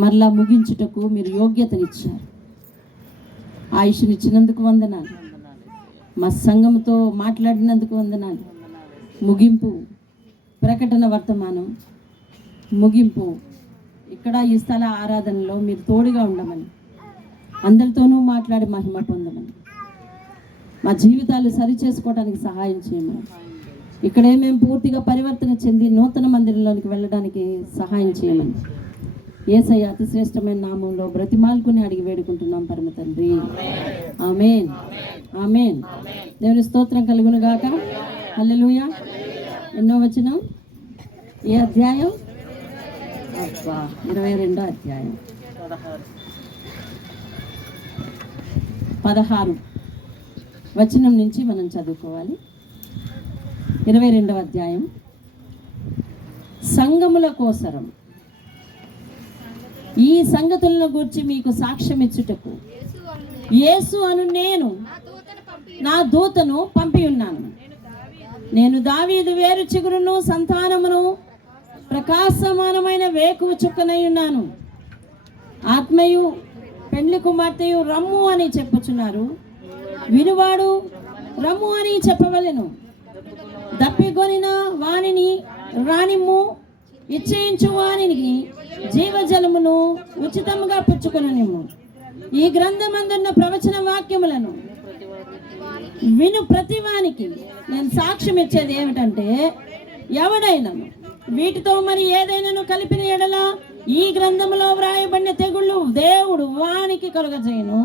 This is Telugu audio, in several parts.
మరలా ముగించుటకు మీరు యోగ్యతనిచ్చారు. ఆయుష్నిచ్చినందుకు వందనాలు. మా సంఘంతో మాట్లాడినందుకు వందనాలు. ముగింపు ప్రకటన వర్తమానం ముగింపు ఇక్కడ ఈ స్థల ఆరాధనలో మీరు తోడుగా ఉండమని, అందరితోనూ మాట్లాడి మహిమ పొందమని, మా జీవితాలు సరిచేసుకోవడానికి సహాయం చేయమని, ఇక్కడే మేము పూర్తిగా పరివర్తన చెంది నూతన మందిరంలోనికి వెళ్ళడానికి సహాయం చేయమని యేసయ్య అతి శ్రేష్టమైన నామంలో బ్రతిమాలుకుని అడిగి వేడుకుంటున్నాం పరమ తండ్రి. ఆమేన్, ఆమేన్. దేవుని స్తోత్రం కలుగును గాక. హల్లెలూయా. ఎన్నో వచనం? ఏ అధ్యాయం? అబ్బా, 22వ అధ్యాయం 16 వచనం నుంచి మనం చదువుకోవాలి. 22వ అధ్యాయం. సంఘముల కోసరం ఈ సంగతులను గూర్చి మీకు సాక్ష్యం ఇచ్చుటకు యేసు అను నేను నా దూతను పంపి ఉన్నాను. నేను దావీదు వేరు చిగురును సంతానమును ప్రకాశమానమైన వేకువ చుక్కనై ఉన్నాను. ఆత్మయు పెండ్లి కుమార్తెయు రమ్ము అని చెప్పుచున్నారు. వినువాడు రమ్ము అని చెప్పవలెను. దప్పికొనిన వానిని రానిమ్ము, ఇచ్చేయించు వానికి జీవజలమును ఉచితముగా పుచ్చుకొననిమ్ము. ఈ గ్రంథమందున్న ప్రవచన వాక్యములను విను ప్రతివానికి నేను సాక్ష్యం ఇచ్చేది ఏమిటంటే, ఎవడైనా వీటితో మరి ఏదైనాను కలిపిన ఎడల ఈ గ్రంథములో వ్రాయబడిన తెగుళ్ళు దేవుడు వానికి కలుగజేయును.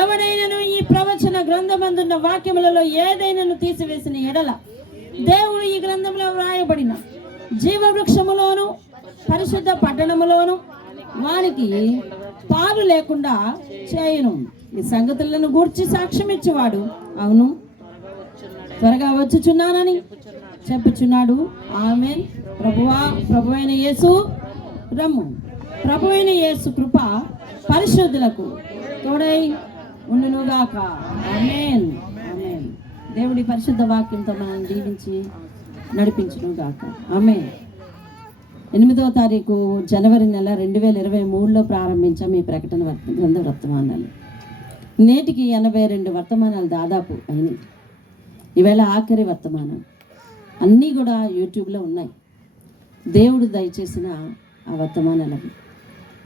ఎవడైనాను ఈ ప్రవచన గ్రంథమందున్న వాక్యములలో ఏదైనాను తీసివేసిన ఎడల దేవుడు ఈ గ్రంథంలో వ్రాయబడిన జీవవృక్షములోను పరిశుద్ధ పట్టణములోను వానికి పాలు లేకుండా చేయును. ఈ సంగతులను గూర్చి సాక్ష్యం ఇచ్చేవాడు అవును త్వరగా వచ్చుచున్నానని చెప్పుచున్నాడు. ఆమేన్. ప్రభువైన యేసు రమ్ము. ప్రభువైన యేసు కృప పరిశుద్ధులకు తోడై ఉండునుగాక. ఆమేన్, ఆమేన్. దేవుడి పరిశుద్ధ వాక్యంతో మనం జీవించి నడిపించునుగాక. ఆమేన్. 8వ తారీఖు జనవరి నెల 2023లో ప్రారంభించాం ఈ ప్రకటన గ్రంథ వర్తమానాలు. నేటికి 82 వర్తమానాలు దాదాపు అయినాయి. ఈవేళ ఆఖరి వర్తమానం. అన్నీ కూడా యూట్యూబ్లో ఉన్నాయి. దేవుడు దయచేసిన ఆ వర్తమానాలు.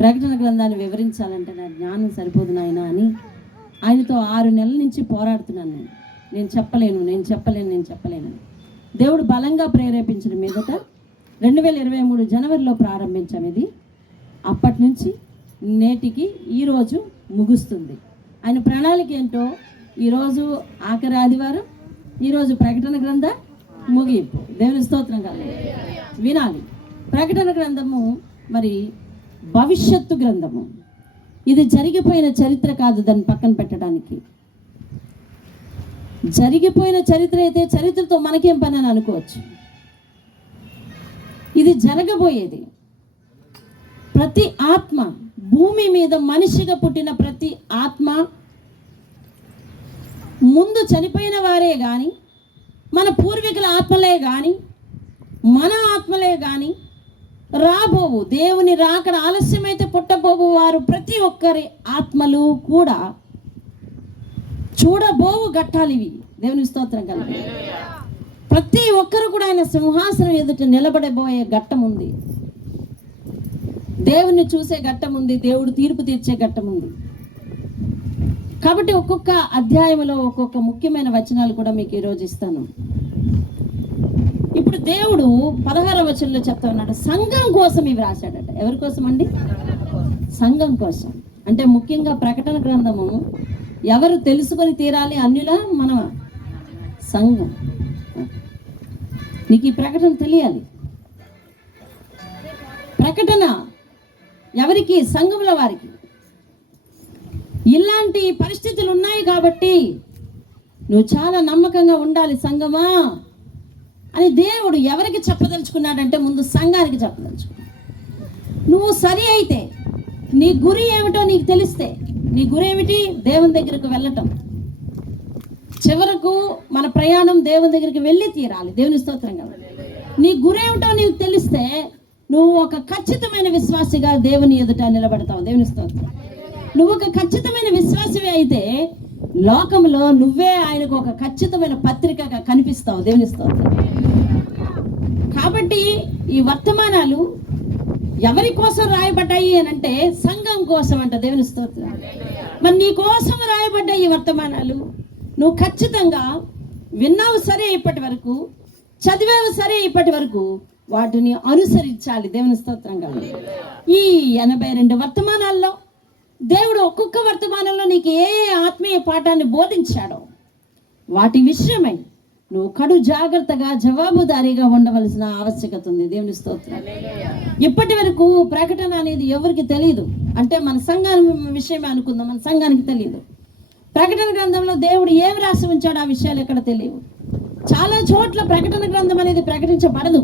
ప్రకటన గ్రంథాన్ని వివరించాలంటే నా జ్ఞానం సరిపోదు నాయన అని ఆయనతో 6 నెలల నుంచి పోరాడుతున్నాను. నేను చెప్పలేను. దేవుడు బలంగా ప్రేరేపించిన మీదట 2023 జనవరిలో ప్రారంభించాం ఇది. అప్పటి నుంచి నేటికి ఈరోజు ముగుస్తుంది. ఆయన ప్రణాళిక ఏంటో ఈరోజు ఆఖరి ఆదివారం, ఈరోజు ప్రకటన గ్రంథ ముగింపు. దేవుని స్తోత్రం కలగాలి. వినాలి. ప్రకటన గ్రంథము మరి భవిష్యత్తు గ్రంథము. ఇది జరిగిపోయిన చరిత్ర కాదు, దాన్ని పక్కన పెట్టడానికి. జరిగిపోయిన చరిత్ర అయితే చరిత్రతో మనకేం పని అని అనుకోవచ్చు. ఇది జరగబోయేది. ప్రతి ఆత్మ, భూమి మీద మనిషిగా పుట్టిన ప్రతి ఆత్మ, ముందు చనిపోయిన వారే కానీ, మన పూర్వీకుల ఆత్మలే కానీ, మన ఆత్మలే కానీ, రాబోవు దేవుని రాకడ ఆలస్యమైతే పుట్టబోవు వారు ప్రతి ఒక్కరి ఆత్మలు కూడా చూడబోవు ఘట్టాలు ఇవి. దేవుని స్తోత్రం కలిగి ప్రతి ఒక్కరు కూడా ఆయన సింహాసనం ఎదుట నిలబడబోయే ఘట్టం ఉంది. దేవుని చూసే ఘట్టం ఉంది. దేవుడు తీర్పు తీర్చే ఘట్టం ఉంది. కాబట్టి ఒక్కొక్క అధ్యాయంలో ఒక్కొక్క ముఖ్యమైన వచనాలు కూడా మీకు ఈరోజు ఇస్తాను. ఇప్పుడు దేవుడు 16వ వచనంలో చెప్తా ఉన్నాడు, సంఘం కోసం ఇవి రాశాడట. ఎవరి కోసం అండి? సంఘం కోసం. అంటే ముఖ్యంగా ప్రకటన గ్రంథము ఎవరు తెలుసుకొని తీరాలి? అన్యుల మన సంఘం. నీకు ఈ ప్రకటన తెలియాలి. ప్రకటన ఎవరికి? సంఘముల వారికి. ఇలాంటి పరిస్థితులు ఉన్నాయి కాబట్టి నువ్వు చాలా నమ్మకంగా ఉండాలి సంఘమా అని దేవుడు ఎవరికి చెప్పదలుచుకున్నాడంటే ముందు సంఘానికి చెప్పదలుచుకున్నాడు. నువ్వు సరి అయితే, నీ గురి ఏమిటో నీకు తెలిస్తే, నీ గురి ఏమిటి? దేవుని దగ్గరకు వెళ్ళటం. చివరకు మన ప్రయాణం దేవుని దగ్గరికి వెళ్ళి తీరాలి. దేవుని స్తోత్రం కదా. నీ గురి ఏమిటో నీకు తెలిస్తే నువ్వు ఒక ఖచ్చితమైన విశ్వాసిగా దేవుని ఎదుట నిలబడతావు. దేవుని స్తోత్రం. నువ్వు ఒక ఖచ్చితమైన విశ్వాసమే అయితే లోకంలో నువ్వే ఆయనకు ఒక ఖచ్చితమైన పత్రికగా కనిపిస్తావు. దేవుని స్తోత్రం. కాబట్టి ఈ వర్తమానాలు ఎవరి కోసం రాయబడ్డాయి అని అంటే సంఘం కోసం అంట. దేవుని స్తోత్రం. మరి నీ కోసం రాయబడ్డాయి ఈ వర్తమానాలు. నువ్వు ఖచ్చితంగా విన్నావు సరే, ఇప్పటి వరకు చదివావు సరే, ఇప్పటి వరకు వాటిని అనుసరించాలి. దేవుని స్తోత్రం. కాబట్టి ఈ 82 వర్తమానాల్లో దేవుడు ఒక్కొక్క వర్తమానంలో నీకు ఏ ఆత్మీయ పాఠాన్ని బోధించాడో వాటి విషయమై నువ్వు కడు జాగ్రత్తగా జవాబుదారీగా ఉండవలసిన ఆవశ్యకత ఉంది. దేవుని స్తోత్రం. ఇప్పటి వరకు ప్రకటన అనేది ఎవరికి తెలియదు. అంటే మన సంఘాన్ని విషయమే అనుకుందాం, మన సంఘానికి తెలియదు. ప్రకటన గ్రంథంలో దేవుడు ఏమి రాసి ఉంచాడు ఆ విషయాలు ఎక్కడ తెలియవు. చాలా చోట్ల ప్రకటన గ్రంథం అనేది ప్రకటించబడదు,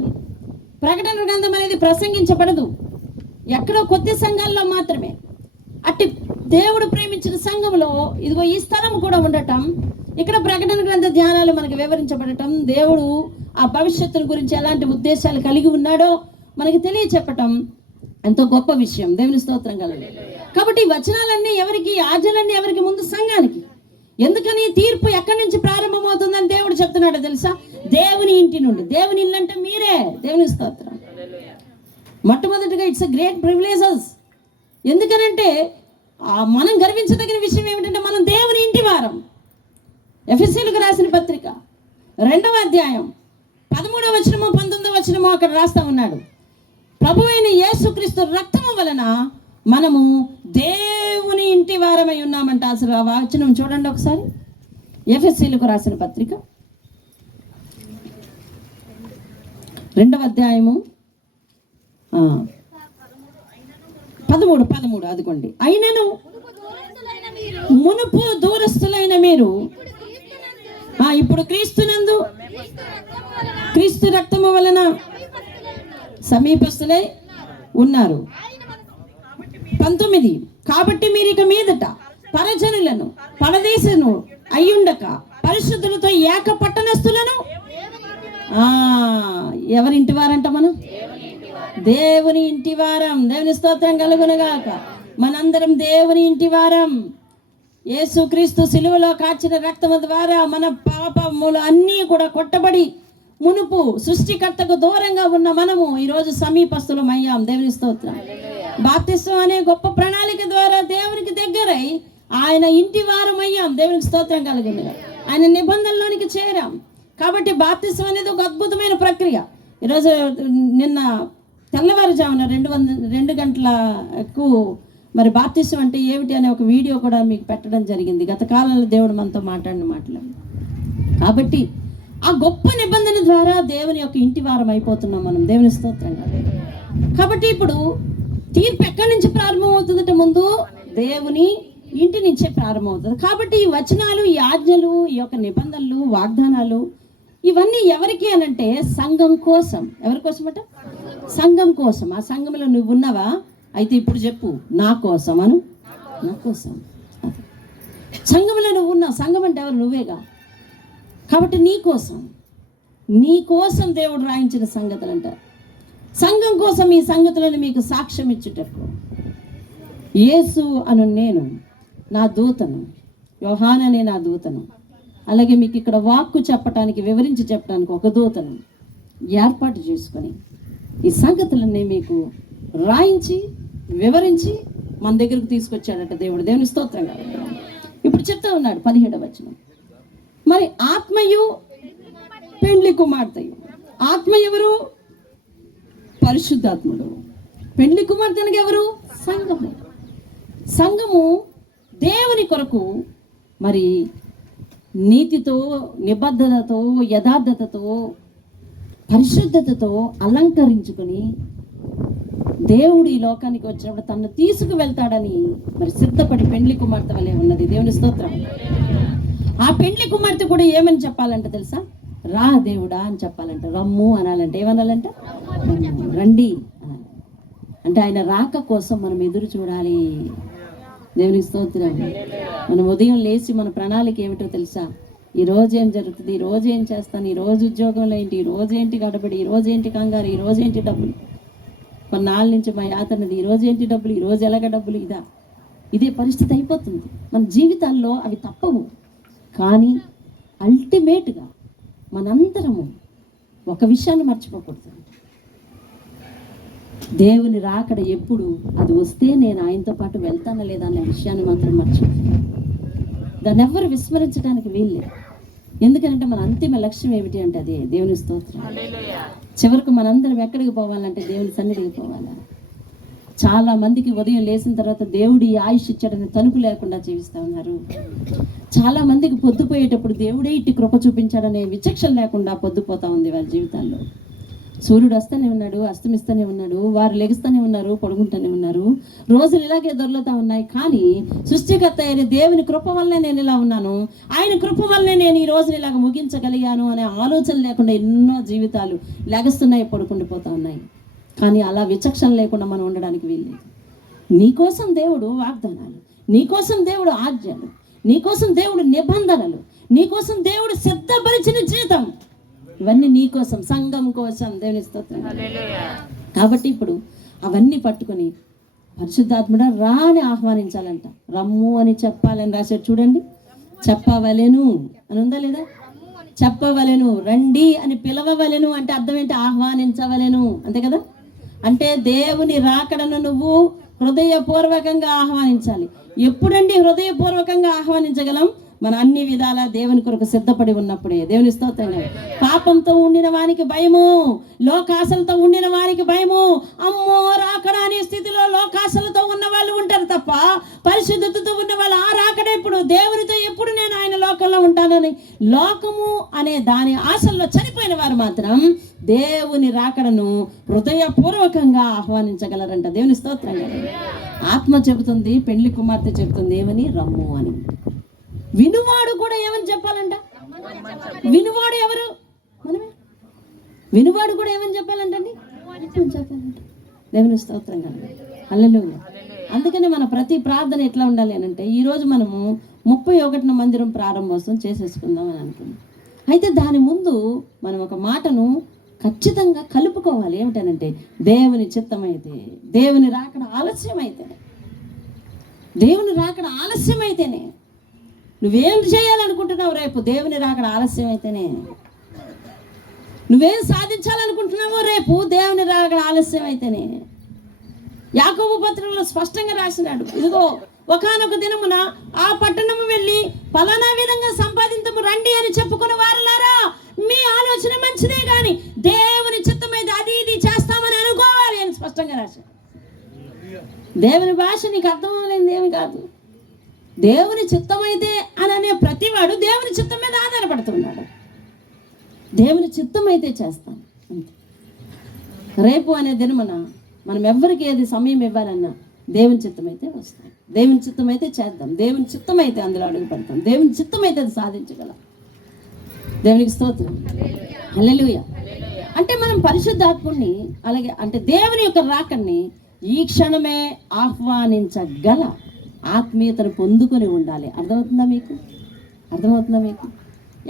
ప్రకటన గ్రంథం అనేది ప్రసంగించబడదు. ఎక్కడో కొద్ది సంఘాల్లో మాత్రమే. అట్టి దేవుడు ప్రేమించిన సంఘంలో ఇదిగో ఈ స్థలం కూడా ఉండటం, ఇక్కడ ప్రకటన గ్రంథ ధ్యానాలు మనకు వివరించబడటం, దేవుడు ఆ భవిష్యత్తుల గురించి ఎలాంటి ఉద్దేశాలు కలిగి ఉన్నాడో మనకి తెలియచెప్పటం ఎంతో గొప్ప విషయం. దేవుని స్తోత్రం కలదు. కాబట్టి వచనాలన్నీ ఎవరికి, ఆజ్ఞలన్నీ ఎవరికి? ముందు సంఘానికి. ఎందుకని? తీర్పు ఎక్కడి నుంచి ప్రారంభమవుతుందని దేవుడు చెప్తున్నాడో తెలుసా? దేవుని ఇంటి నుండి. దేవుని ఇల్లు అంటే మీరే. దేవుని స్తోత్రం. మొట్టమొదటిగా ఇట్స్ ఎ గ్రేట్ ప్రివిలేజెస్. ఎందుకనంటే మనం గర్వించదగిన విషయం ఏమిటంటే మనం దేవుని ఇంటి వారం. ఎఫెసీయులకు రాసిన పత్రిక 2వ అధ్యాయం 13వ వచనము 19వ వచనము అక్కడ రాస్తా ఉన్నాడు. ప్రభు అయిన యేసుక్రీస్తు రక్తము వలన మనము దేవుని ఇంటి వారమై ఉన్నామంట. అసలు ఆ వచనం చూడండి ఒకసారి. ఎఫెసీయులకు రాసిన పత్రిక 2వ అధ్యాయము 13 అదిగోండి. అయినను మునుపు దూరస్తులైన మీరు ఇప్పుడు క్రీస్తునందు, క్రీస్తు రక్తము వలన సమీపస్తులై ఉన్నారు. 19 కాబట్టి మీరు ఇక మీదట పరజనులను, పరదేశను అయ్యుండక పరిశుద్ధులతో ఏక పట్టణస్థులను. ఎవరింటి వారంట మనం? దేవుని ఇంటి వారం. దేవుని స్తోత్రం కలుగునుగాక. మనందరం దేవుని ఇంటి వారం. యేసుక్రీస్తు సిలువలో కాచిన రక్తము ద్వారా మన పాపములు అన్నీ కూడా కొట్టబడి మునుపు సృష్టికర్తకు దూరంగా ఉన్న మనము ఈరోజు సమీపస్తులం అయ్యాం. దేవుని స్తోత్రం. బాప్తిస్మం అనే గొప్ప ప్రణాళిక ద్వారా దేవునికి దగ్గరై ఆయన ఇంటి వారం అయ్యాం. దేవునికి స్తోత్రం కలుగునుగాక. ఆయన నిబంధనలోనికి చేరాం. కాబట్టి బాప్తిస్మం అనేది ఒక అద్భుతమైన ప్రక్రియ. ఈరోజు నిన్న తెల్లవారుజామున 2 గంటలకు మరి బాప్తిస్మం అంటే ఏమిటి అనే ఒక వీడియో కూడా మీకు పెట్టడం జరిగింది. గత కాలంలో దేవుడు మనతో మాట్లాడిన మాటలు. కాబట్టి ఆ గొప్ప నిబంధన ద్వారా దేవుని యొక్క ఇంటి వారం అయిపోతున్నాం మనం. దేవుని స్తోత్రం. కాబట్టి ఇప్పుడు తీర్పు ఎక్కడి నుంచి ప్రారంభమవుతుందంటే ముందు దేవుని ఇంటి నుంచే ప్రారంభమవుతుంది. కాబట్టి ఈ వచనాలు, ఈ ఆజ్ఞలు, ఈ యొక్క నిబంధనలు, వాగ్దానాలు ఇవన్నీ ఎవరికి అనంటే సంఘం కోసం. ఎవరి కోసం అట? సంఘం కోసం. ఆ సంఘంలో నువ్వు ఉన్నావా? అయితే ఇప్పుడు చెప్పు, నా కోసం అను. నా కోసం. సంఘంలో నువ్వు ఉన్నావు. సంఘం అంటే ఎవరు? నువ్వేగా. కాబట్టి నీ కోసం దేవుడు రాయించిన సంగతులు అంటారు. సంఘం కోసం ఈ సంగతులను మీకు సాక్ష్యం ఇచ్చుటకు యేసు అను నేను నా దూతను, యోహాను అనే నా దూతను, అలాగే మీకు ఇక్కడ వాక్కు చెప్పటానికి, వివరించి చెప్పడానికి ఒక దూతను ఏర్పాటు చేసుకొని ఈ సంగతులన్నీ మీకు రాయించి వివరించి మన దగ్గరకు తీసుకొచ్చాడట దేవుడు. దేవుని స్తోత్రం కాదు. ఇప్పుడు చెప్తా ఉన్నాడు 17వ వచనం. మరి ఆత్మయు పెండ్లి కుమార్తెయు. ఆత్మ ఎవరు? పరిశుద్ధాత్ముడు. పెండ్లి కుమార్తెనగా ఎవరు? సంఘము. సంఘము దేవుని కొరకు మరి నీతితో, నిబద్ధతతో, యథార్థతతో, పరిశుద్ధతతో అలంకరించుకొని దేవుడు ఈ లోకానికి వచ్చినప్పుడు తను తీసుకు వెళ్తాడని మరి సిద్ధపడి పెండ్లి కుమార్తె వలె ఉన్నది. దేవుని స్తోత్రం. ఆ పెండ్లి కుమార్తె కూడా ఏమని చెప్పాలంట తెలుసా? రా దేవుడా అని చెప్పాలంట. రమ్ము అనాలంట. ఏమనాలంట? రండి అంటే ఆయన రాక కోసం మనం ఎదురు చూడాలి. దేవునికి స్తోత్రం. మనం ఉదయం లేచి మన ప్రణాళిక ఏమిటో తెలుసా? ఈ రోజు ఏం జరుగుతుంది, ఈ రోజు ఏం చేస్తాను, ఈ రోజు ఉద్యోగంలో ఏంటి, ఈ రోజు ఏంటి గడబడి, ఈ రోజు ఏంటి కంగారు, ఈ రోజు ఏంటి డబ్బులు. కొన్నాళ్ళ నుంచి మా యాతనది, ఈరోజు ఏంటి డబ్బులు, ఈరోజు ఎలాగ డబ్బులు, ఇదే పరిస్థితి అయిపోతుంది. మన జీవితాల్లో అవి తప్పవు. కానీ అల్టిమేట్గా మనందరము ఒక విషయాన్ని మర్చిపోకూడదు. దేవుని రాకడ ఎప్పుడు, అది వస్తే నేను ఆయనతో పాటు వెళ్తానా లేదా అనే విషయాన్ని మాత్రం మర్చిపోతాను. దాన్ని ఎవ్వరు విస్మరించడానికి వీల్లేదు. ఎందుకంటే మన అంతిమ లక్ష్యం ఏమిటి అంటే అదే దేవుని స్తోత్రం. చివరకు మనందరం ఎక్కడికి పోవాలంటే దేవుని సన్నిధికి పోవాలా. చాలా మందికి ఉదయం లేచిన తర్వాత దేవుడి ఆయుష్ ఇచ్చాడని తణుకు లేకుండా జీవిస్తూ ఉన్నారు. చాలా మందికి పొద్దుపోయేటప్పుడు దేవుడే ఇట్టి కృప చూపించాడనే విచక్షణ లేకుండా పొద్దుపోతా ఉంది వారి జీవితాల్లో. సూర్యుడు వస్తూనే ఉన్నాడు, అస్తమిస్తూనే ఉన్నాడు, వారు లెగుస్తూనే ఉన్నారు, పడుకుంటూనే ఉన్నారు. రోజులు ఇలాగే దొర్లుతూ ఉన్నాయి. కానీ సృష్టికర్త అయిన దేవుని కృప వల్లే నేను ఇలా ఉన్నాను, ఆయన కృప వల్లే నేను ఈ రోజుని ఇలాగ ముగించగలిగాను అనే ఆలోచన లేకుండా ఎన్నో జీవితాలు లెగస్తున్నాయి, పడుకుండిపోతూ ఉన్నాయి. కానీ అలా విచక్షణ లేకుండా మనం ఉండడానికి వీల్లేదు. నీకోసం దేవుడు వాగ్దానాలు, నీకోసం దేవుడు ఆజ్ఞలు, నీకోసం దేవుడు నిబంధనలు, నీకోసం దేవుడు సిద్ధపరిచిన జీతం, ఇవన్నీ నీకోసం, సంఘం కోసం, దేవుని స్తోత్రం. కాబట్టి ఇప్పుడు అవన్నీ పట్టుకొని పరిశుద్ధాత్ముడా రా అని ఆహ్వానించాలంట. రమ్ము అని చెప్పాలని రాశాడు చూడండి. చెప్పవలెను అని ఉందా లేదా? చెప్పవలెను, రండి అని పిలవవలెను అంటే అర్థం ఏంటి? ఆహ్వానించవలెను, అంతే కదా. అంటే దేవుని రాకడను నువ్వు హృదయపూర్వకంగా ఆహ్వానించాలి. ఎప్పుడండి హృదయపూర్వకంగా ఆహ్వానించగలం? మన అన్ని విధాల దేవుని కొరకు సిద్ధపడి ఉన్నప్పుడే. దేవుని స్తోత్రం. పాపంతో ఉండిన వానికి భయము, లోకాశలతో ఉండిన వానికి భయము. అమ్మో రాకడ అనే స్థితిలో లోకాశలతో ఉన్న వాళ్ళు ఉంటారు తప్ప పరిశుద్ధతతో ఉన్న వాళ్ళు ఆ రాకడ ఎప్పుడు, దేవునితో ఎప్పుడు నేను ఆయన లోకంలో ఉంటానని లోకము అనే దాని ఆశల్లో చనిపోయిన వారు మాత్రం దేవుని రాకడను హృదయపూర్వకంగా ఆహ్వానించగలరంట. దేవుని స్తోత్రం. ఆత్మ చెబుతుంది, పెళ్లి కుమార్తె చెబుతుంది ఏమని? రమ్ము అని. వినువాడు కూడా ఏమని చెప్పాలంట? వినువాడు ఎవరు? మనమే. వినువాడు కూడా ఏమని చెప్పాలంటండి? చెప్పాలంట. దేవుని స్తోత్రం కదా. హల్లెలూయా. అందుకని మన ప్రతి ప్రార్థన ఎట్లా ఉండాలి అని అంటే, ఈరోజు మనము 31వ మందిరం ప్రారంభోత్సవం చేసేసుకుందాం అని అనుకున్నాం. అయితే దాని ముందు మనం ఒక మాటను ఖచ్చితంగా కలుపుకోవాలి. ఏమిటనంటే, దేవుని చిత్తమైతే, దేవుని రాకడ ఆలస్యమైతేనే, దేవుని రాకడ ఆలస్యమైతేనే. నువ్వేం చేయాలనుకుంటున్నావు రేపు? దేవుని రాకడ ఆలస్యం అయితేనే. నువ్వేం సాధించాలనుకుంటున్నావో రేపు దేవుని రాకడ ఆలస్యం అయితేనే. యాకోబు పత్రికలో స్పష్టంగా రాసినాడు, ఇదిగో ఒకానొక దినమున ఆ పట్టణము వెళ్ళి పలానా విధంగా సంపాదించము రండి అని చెప్పుకున్న వారులారా, మీ ఆలోచన మంచిదే కానీ దేవుని చిత్తమైతే అది ఇది చేస్తామని అనుకోవాలి అని స్పష్టంగా రాశాడు. దేవుని భాష నీకు అర్థమవలేనిది ఏమి కాదు. దేవుని చిత్తమైతే అని అనే ప్రతివాడు దేవుని చిత్తం మీద ఆధారపడుతున్నాడు. దేవుని చిత్తమైతే చేస్తాను అంతే. రేపు అనే దినమున మనం ఎవరికి ఏది సమయం ఇవ్వాలన్నా దేవుని చిత్తమైతే వస్తాం, దేవుని చిత్తమైతే చేద్దాం, దేవుని చిత్తమైతే అందులో అడుగు పెడతాం, దేవుని చిత్తమైతే అది సాధించగలం. దేవునికి స్తోత్రం. హల్లెలూయా. అంటే మనం పరిశుద్ధాత్ముడిని, అలాగే అంటే దేవుని యొక్క రాకడిని ఈ క్షణమే ఆహ్వానించగల ఆత్మీయతను పొందుకొని ఉండాలి. అర్థమవుతుందా మీకు? అర్థమవుతుందా మీకు?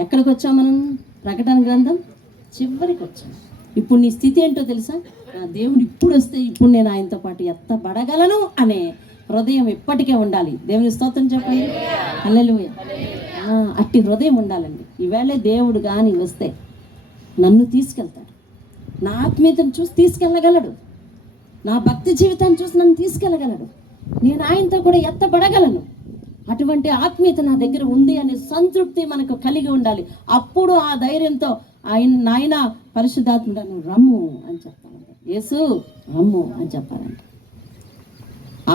ఎక్కడికి వచ్చాం మనం? ప్రకటన గ్రంథం చివరికి వచ్చాం. ఇప్పుడు నీ స్థితి ఏంటో తెలుసా? నా దేవుడు ఇప్పుడు వస్తే ఇప్పుడు నేను ఆయనతో పాటు ఎత్తబడగలను అనే హృదయం ఎప్పటికే ఉండాలి. దేవుని స్తోత్రం చెప్పండి. హల్లెలూయా. అట్టి హృదయం ఉండాలండి. ఈవేళ దేవుడు కానీ వస్తే నన్ను తీసుకెళ్తాడు, నా ఆత్మీయతను చూసి తీసుకెళ్ళగలడు, నా భక్తి జీవితాన్ని చూసి నన్ను తీసుకెళ్ళగలడు, నేను ఆయనతో కూడా ఎత్తబడగలను. అటువంటి ఆత్మీయత నా దగ్గర ఉంది అనే సంతృప్తి మనకు కలిగి ఉండాలి. అప్పుడు ఆ ధైర్యంతో నాయన పరిశుద్ధాత్ముడను రమ్ము అని చెప్పాలంట. యేసు రమ్ము అని చెప్పాలంట.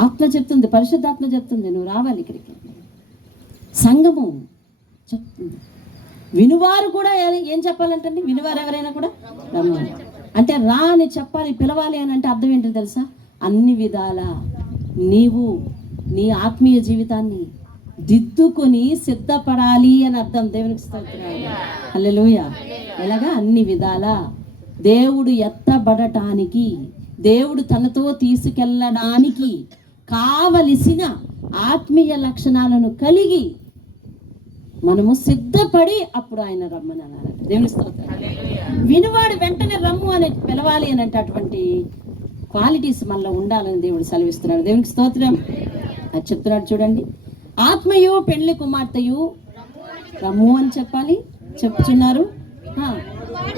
ఆత్మ చెప్తుంది, పరిశుద్ధాత్మ చెప్తుంది, నువ్వు రావాలి ఇక్కడికి. సంఘము చెప్తుంది. వినువారు కూడా ఏం చెప్పాలంటండి? వినువారు ఎవరైనా కూడా రమ్ము అంటే రా అని చెప్పాలి, పిలవాలి అని అంటే అర్థం ఏంటో తెలుసా? అన్ని విధాల నీవు నీ ఆత్మీయ జీవితాన్ని దిద్దుకొని సిద్ధపడాలి అని అర్థం. దేవునికి స్తోత్రం. హల్లెలూయా. ఎలాగా? అన్ని విధాల దేవుడు ఎత్తబడటానికి, దేవుడు తనతో తీసుకెళ్ళడానికి కావలసిన ఆత్మీయ లక్షణాలను కలిగి మనము సిద్ధపడి అప్పుడు ఆయన రమ్మని అనాలంట. దేవుని స్తోత్రం. వినువాడు వెంటనే రమ్ము అని పిలవాలి అని అంటే అటువంటి క్వాలిటీస్ మనలో ఉండాలని దేవుడు సెలవిస్తున్నాడు. దేవునికి స్తోత్రం. అది చెప్తున్నాడు చూడండి, ఆత్మయు పెండ్లి కుమార్తెయు రమ్ము అని చెప్పాలి చెప్తున్నారు.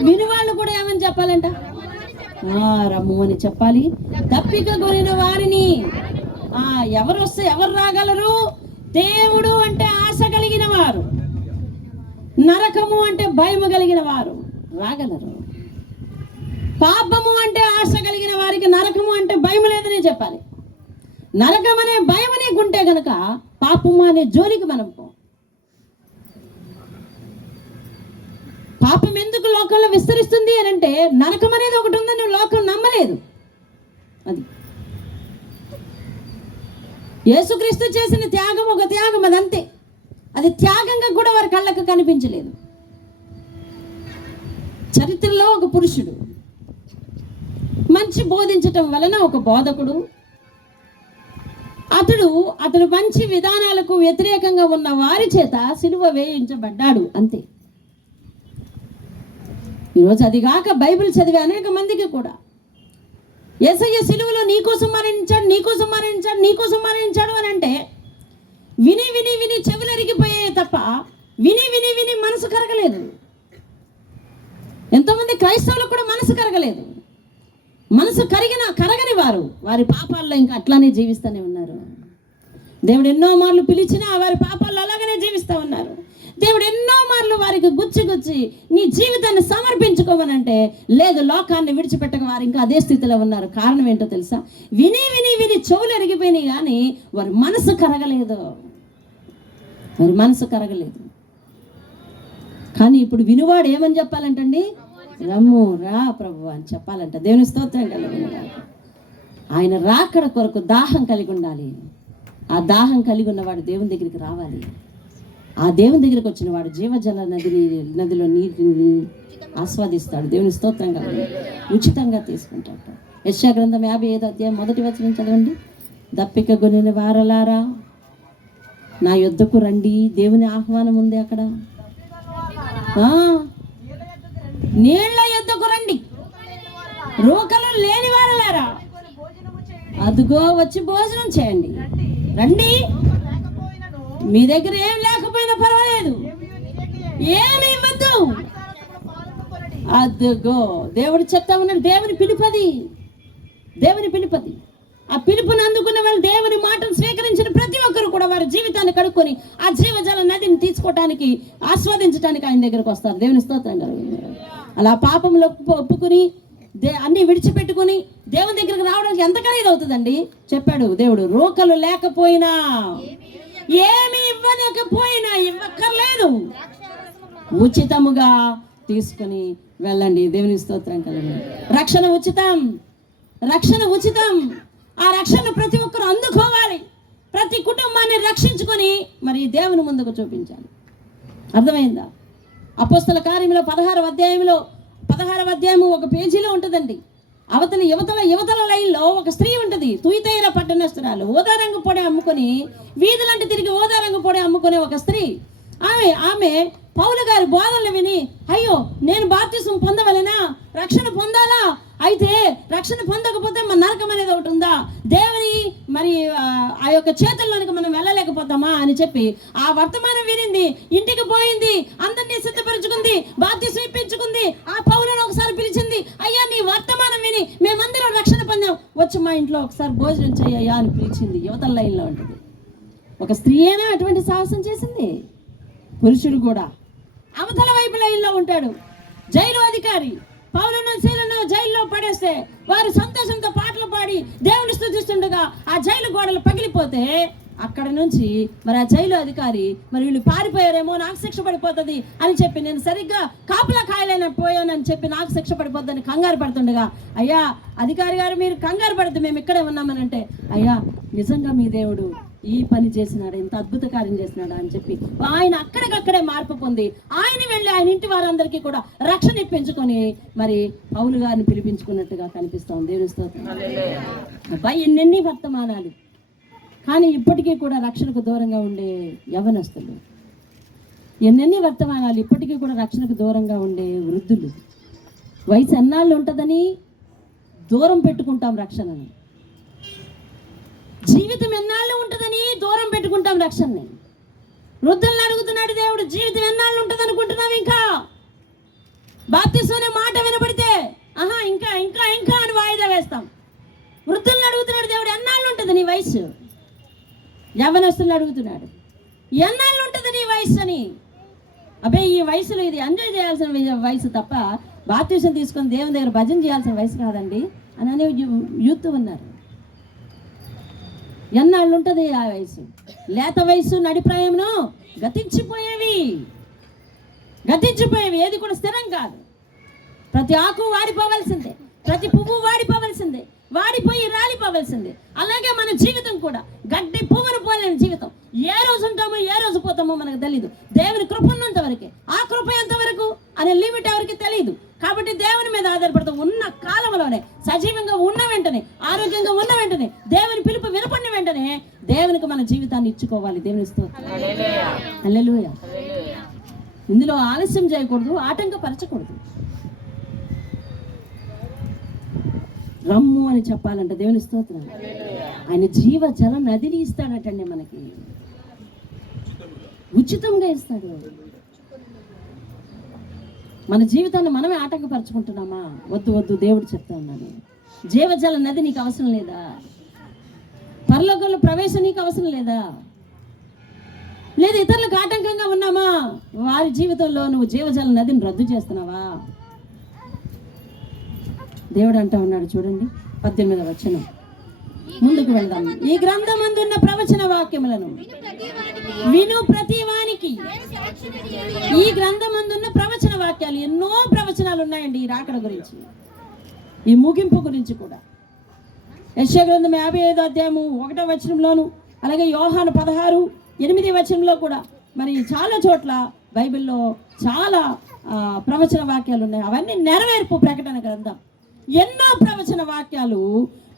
వినువాళ్ళు కూడా ఏమని చెప్పాలంట? రమ్ము అని చెప్పాలి. దప్పిక కొనిన వారిని, ఎవరు వస్తే ఎవరు రాగలరు? దేవుడు అంటే ఆశ కలిగిన వారు, నరకము అంటే భయము కలిగిన వారు రాగలరు. పాపము అంటే ఆశ కలిగిన వారికి నరకము అంటే భయం లేదనే చెప్పాలి. నరకం అనే భయం నీకుంటే గనక పాపము అనే జోలికి మనం పో. పాపం ఎందుకు లోకంలో విస్తరిస్తుంది అని అంటే నరకం అనేది ఒకటి ఉందని నువ్వు లోకం నమ్మలేదు. అది యేసుక్రీస్తు చేసిన త్యాగం ఒక త్యాగం, అదంతే. అది త్యాగంగా కూడా వారి కళ్ళకు కనిపించలేదు. చరిత్రలో ఒక పురుషుడు మంచి బోధించటం వలన ఒక బోధకుడు, అతడు మంచి విధానాలకు వ్యతిరేకంగా ఉన్న వారి చేత సిలువ వేయించబడ్డాడు, అంతే. ఈరోజు అదిగాక బైబిల్ చదివే అనేక మందికి కూడా యేసయ్య సిలువలో నీకోసం మరణించాడు, నీకోసం మరణించాడు, నీకోసం మరణించాడు అని అంటే విని విని విని చెవులు ఎరిగిపోయాయి తప్ప విని విని విని మనసు కరగలేదు. ఎంతోమంది క్రైస్తవులకు కూడా మనసు కరగలేదు. మనసు కరగని వారు వారి పాపాల్లో ఇంకా అట్లానే జీవిస్తూనే ఉన్నారు. దేవుడు ఎన్నో మార్లు పిలిచినా వారి పాపాల్లో అలాగనే జీవిస్తూ ఉన్నారు. దేవుడు ఎన్నో మార్లు వారికి గుచ్చి నీ జీవితాన్ని సమర్పించుకోమనంటే లేదు, లోకాన్ని విడిచిపెట్టక వారు ఇంకా అదే స్థితిలో ఉన్నారు. కారణం ఏంటో తెలుసా? విని విని విని చెవులు ఎరిగిపోయినాయి కానీ వారి మనసు కరగలేదు. వారి మనసు కరగలేదు. కానీ ఇప్పుడు వినువాడు ఏమని చెప్పాలంటండి? రమ్ము రా ప్రభు అని చెప్పాలంట. దేవుని స్తోత్రం కలిగి ఆయన రాకడ కొరకు దాహం కలిగి ఉండాలి. ఆ దాహం కలిగి ఉన్నవాడు దేవుని దగ్గరికి రావాలి. ఆ దేవుని దగ్గరికి వచ్చిన వాడు జీవజల నదిలో నీటిని ఆస్వాదిస్తాడు. దేవుని స్తోత్రం కలిగి ఉచితంగా తీసుకుంటాడు. యెషయా గ్రంథం 55వ అధ్యాయం 1వ వచనం చదవండి. దప్పిక కొనిన వారలారా నా యొద్దకు రండి. దేవుని ఆహ్వానం ఉంది అక్కడ. నీళ్ల యొద్దకు రండి, రోకలు లేని వారలారా అదుగో వచ్చి భోజనం చేయండి. రండి, మీ దగ్గర ఏం లేకపోయినా పర్వాలేదు, ఏమి ఇవ్వద్దు. అదుగో దేవుడు చెప్తా ఉన్నాడు. దేవుని పిలుపది, దేవుని పిలుపది. ఆ పిలుపుని అందుకున్న వాళ్ళు దేవుని మాటను స్వీకరించిన ప్రతి ఒక్కరు కూడా వారి జీవితాన్ని కడుక్కొని ఆ జీవజల నదిని తీసుకోవటానికి ఆస్వాదించడానికి ఆయన దగ్గరకు వస్తారు. దేవుని స్తోత్రం కలుగును. అలా పాపంలో ఒప్పుకుని అన్ని విడిచిపెట్టుకుని దేవుని దగ్గరికి రావడానికి ఎంత ఖరీదు అవుతుందండి చెప్పాడు దేవుడు. రోకలు లేకపోయినా ఏమి ఇవ్వలేకపోయినా ఇవ్వక్కర్లేదు, ఉచితముగా తీసుకుని వెళ్ళండి. దేవుని స్తోత్రం కలుగును. రక్షణ ఉచితం, రక్షణ ఉచితం. ఆ రక్షణ ప్రతి ఒక్కరు అందుకోవాలి. ప్రతి కుటుంబాన్ని రక్షించుకొని మరి దేవుని ముందుకు చూపించాలి. అర్థమైందా? అపోస్తల కార్యములో 16వ అధ్యాయము ఒక పేజీలో ఉంటుందండి. యువతల లైన్లో ఒక స్త్రీ ఉంటుంది, తుయితైర పట్టణస్తురాలు. ఓదారంగు పొడి అమ్ముకొని వీధులంటే తిరిగి ఓదారంగు పొడి అమ్ముకునే ఒక స్త్రీ. ఆమె పౌలు గారి బోధనలు విని, అయ్యో నేను బాప్తిసం పొందవలెనా, రక్షణ పొందాలా, అయితే రక్షణ పొందకపోతే మన నరకం అనేది ఒకటి ఉందా, దేవుని మరి ఆ యొక్క చేతుల్లోనికి మనం వెళ్ళలేకపోతామా అని చెప్పి ఆ వర్తమానం వినింది. ఇంటికి పోయింది, అందరినీ సిద్ధపరచుకుంది, బాప్తిసం ఇప్పించుకుంది. ఆ పౌలను ఒకసారి పిలిచింది, అయ్యా నీ వర్తమానం విని మేమందరం రక్షణ పొందాం, వచ్చి మా ఇంట్లో ఒకసారి భోజనం చెయ్యా అని పిలిచింది. యువతల లైన్లో ఉంటుంది. ఒక స్త్రీ అయినా అటువంటి సాహసం చేసింది. పురుషుడు కూడా అవతల వైపు లైన్లో ఉంటాడు. జైలు అధికారి పౌలును శీలను జైల్లో పడేస్తే వారు సంతోషంతో పాటలు పాడి దేవుని స్తుతిస్తుండగా ఆ జైలు గోడలు పగిలిపోతే అక్కడ నుంచి మరి ఆ జైలు అధికారి మరి వీళ్ళు పారిపోయారేమో, నాకు శిక్ష పడిపోతుంది అని చెప్పి నేను సరిగ్గా కాపులా కాయలేకపోయానని చెప్పి నాకు శిక్ష పడిపోద్దని కంగారు పడుతుండగా, అయ్యా అధికారి గారు మీరు కంగారు పడద్దు, మేము ఇక్కడే ఉన్నామని అంటే, అయ్యా నిజంగా మీ దేవుడు ఈ పని చేసినాడు, ఇంత అద్భుత కార్యం చేసినాడు అని చెప్పి ఆయన అక్కడికక్కడే మార్పు పొంది ఆయన వెళ్ళి ఆయన ఇంటి వారందరికీ కూడా రక్షణ ఇప్పించుకొని మరి పౌలు గారిని పిలిపించుకున్నట్టుగా కనిపిస్తాం. దేవుని స్తోత్రం. అబ్బాయి ఎన్నెన్ని వర్తమానాలు, కానీ ఇప్పటికీ కూడా రక్షణకు దూరంగా ఉండే యవనస్తులు, ఎన్నెన్ని వర్తమానాలు, ఇప్పటికీ కూడా రక్షణకు దూరంగా ఉండే వృద్ధులు. వయసు ఎన్నాళ్ళు ఉంటుందని దూరం పెట్టుకుంటాం రక్షణని. జీవితం ఎన్నాళ్ళు ఉంటుందని దూరం పెట్టుకుంటాం రక్షణని. వృద్ధులను అడుగుతున్నాడు దేవుడు, జీవితం ఎన్నాళ్ళు ఉంటుంది అనుకుంటున్నావు? ఇంకా బాప్తిసం అనే మాట వినపడితే ఇంకా ఇంకా ఇంకా అని వాయిదా వేస్తాం. వృద్ధులను అడుగుతున్నాడు దేవుడు, ఎన్నాళ్ళు ఉంటుంది నీ వయసు? యవ్వనస్తులను అడుగుతున్నాడు, ఎన్నాళ్ళు ఉంటుంది నీ వయసు అని. అబ్బే, ఈ వయసులో ఇది ఎంజాయ్ చేయాల్సిన వయసు తప్ప బాప్తిసం తీసుకొని దేవుని దగ్గర భజన చేయాల్సిన వయసు కాదండి అని అనే యూత్ ఉన్నారు. ఎన్నాళ్ళు ఉంటుంది ఆ వయసు? లేత వయసు నడిప్రాయంలో గతించిపోయేవి. ఏది కూడా స్థిరం కాదు. ప్రతి ఆకు వాడిపోవలసిందే, ప్రతి పువ్వు వాడిపోవలసిందే, వాడిపోయి రాలిపోవలసిందే. అలాగే మన జీవితం కూడా గడ్డి పువ్వును పోలేని జీవితం. ఏ రోజు ఉంటామో ఏ రోజు పోతామో మనకు తెలీదు. దేవుని కృప ఉన్నంత వరకే. ఆ కృప ఎంతవరకు అనే లిమిట్ ఎవరికి తెలియదు. కాబట్టి దేవుని మీద ఆధారపడుతూ ఉన్న కాలంలోనే, సజీవంగా ఉన్న వెంటనే, ఆరోగ్యంగా ఉన్న వెంటనే, దేవుని పిలుపు వినపడిన వెంటనే దేవునికి మన జీవితాన్ని ఇచ్చుకోవాలి. దేవుని స్తోత్రం, హల్లెలూయా. ఇందులో ఆలస్యం చేయకూడదు, ఆటంకపరచకూడదు. రమ్ము అని చెప్పాలంటే దేవుని స్తోత్రం. ఆయన జీవ జల నదిని ఇస్తాడటండి, మనకి ఉచితంగా ఇస్తాడు. మన జీవితాన్ని మనమే ఆటంకపరచుకుంటున్నామా? వద్దు, దేవుడు చెప్తా ఉన్నాడు, జీవజల నది నీకు అవసరం లేదా? పరలోకంలో ప్రవేశం నీకు అవసరం లేదా? లేదా ఇతరులకు ఆటంకంగా ఉన్నామా? వారి జీవితంలో నువ్వు జీవజల నదిని రద్దు చేస్తున్నావా? దేవుడు అంటా ఉన్నాడు, చూడండి 18వ వచనం, ముందుకు వెళ్దాం. ఈ గ్రంథమందున్న ప్రవచన వాక్యములను విను ప్రతి వానికి. ఈ గ్రంథమందున్న ప్రవచన వాక్యాలు, ఎన్నో ప్రవచనాలు ఉన్నాయండి ఈ రాకడ గురించి, ఈ ముగింపు గురించి కూడా. యెషయా గ్రంథం 55వ అధ్యాయము 1వ వచనంలోను, అలాగే యోహాను 16:8 వచనంలో కూడా, మరి చాలా చోట్ల బైబిల్లో చాలా ప్రవచన వాక్యాలు ఉన్నాయి. అవన్నీ నెరవేర్పు ప్రకటన గ్రంథం. ఎన్నో ప్రవచన వాక్యాలు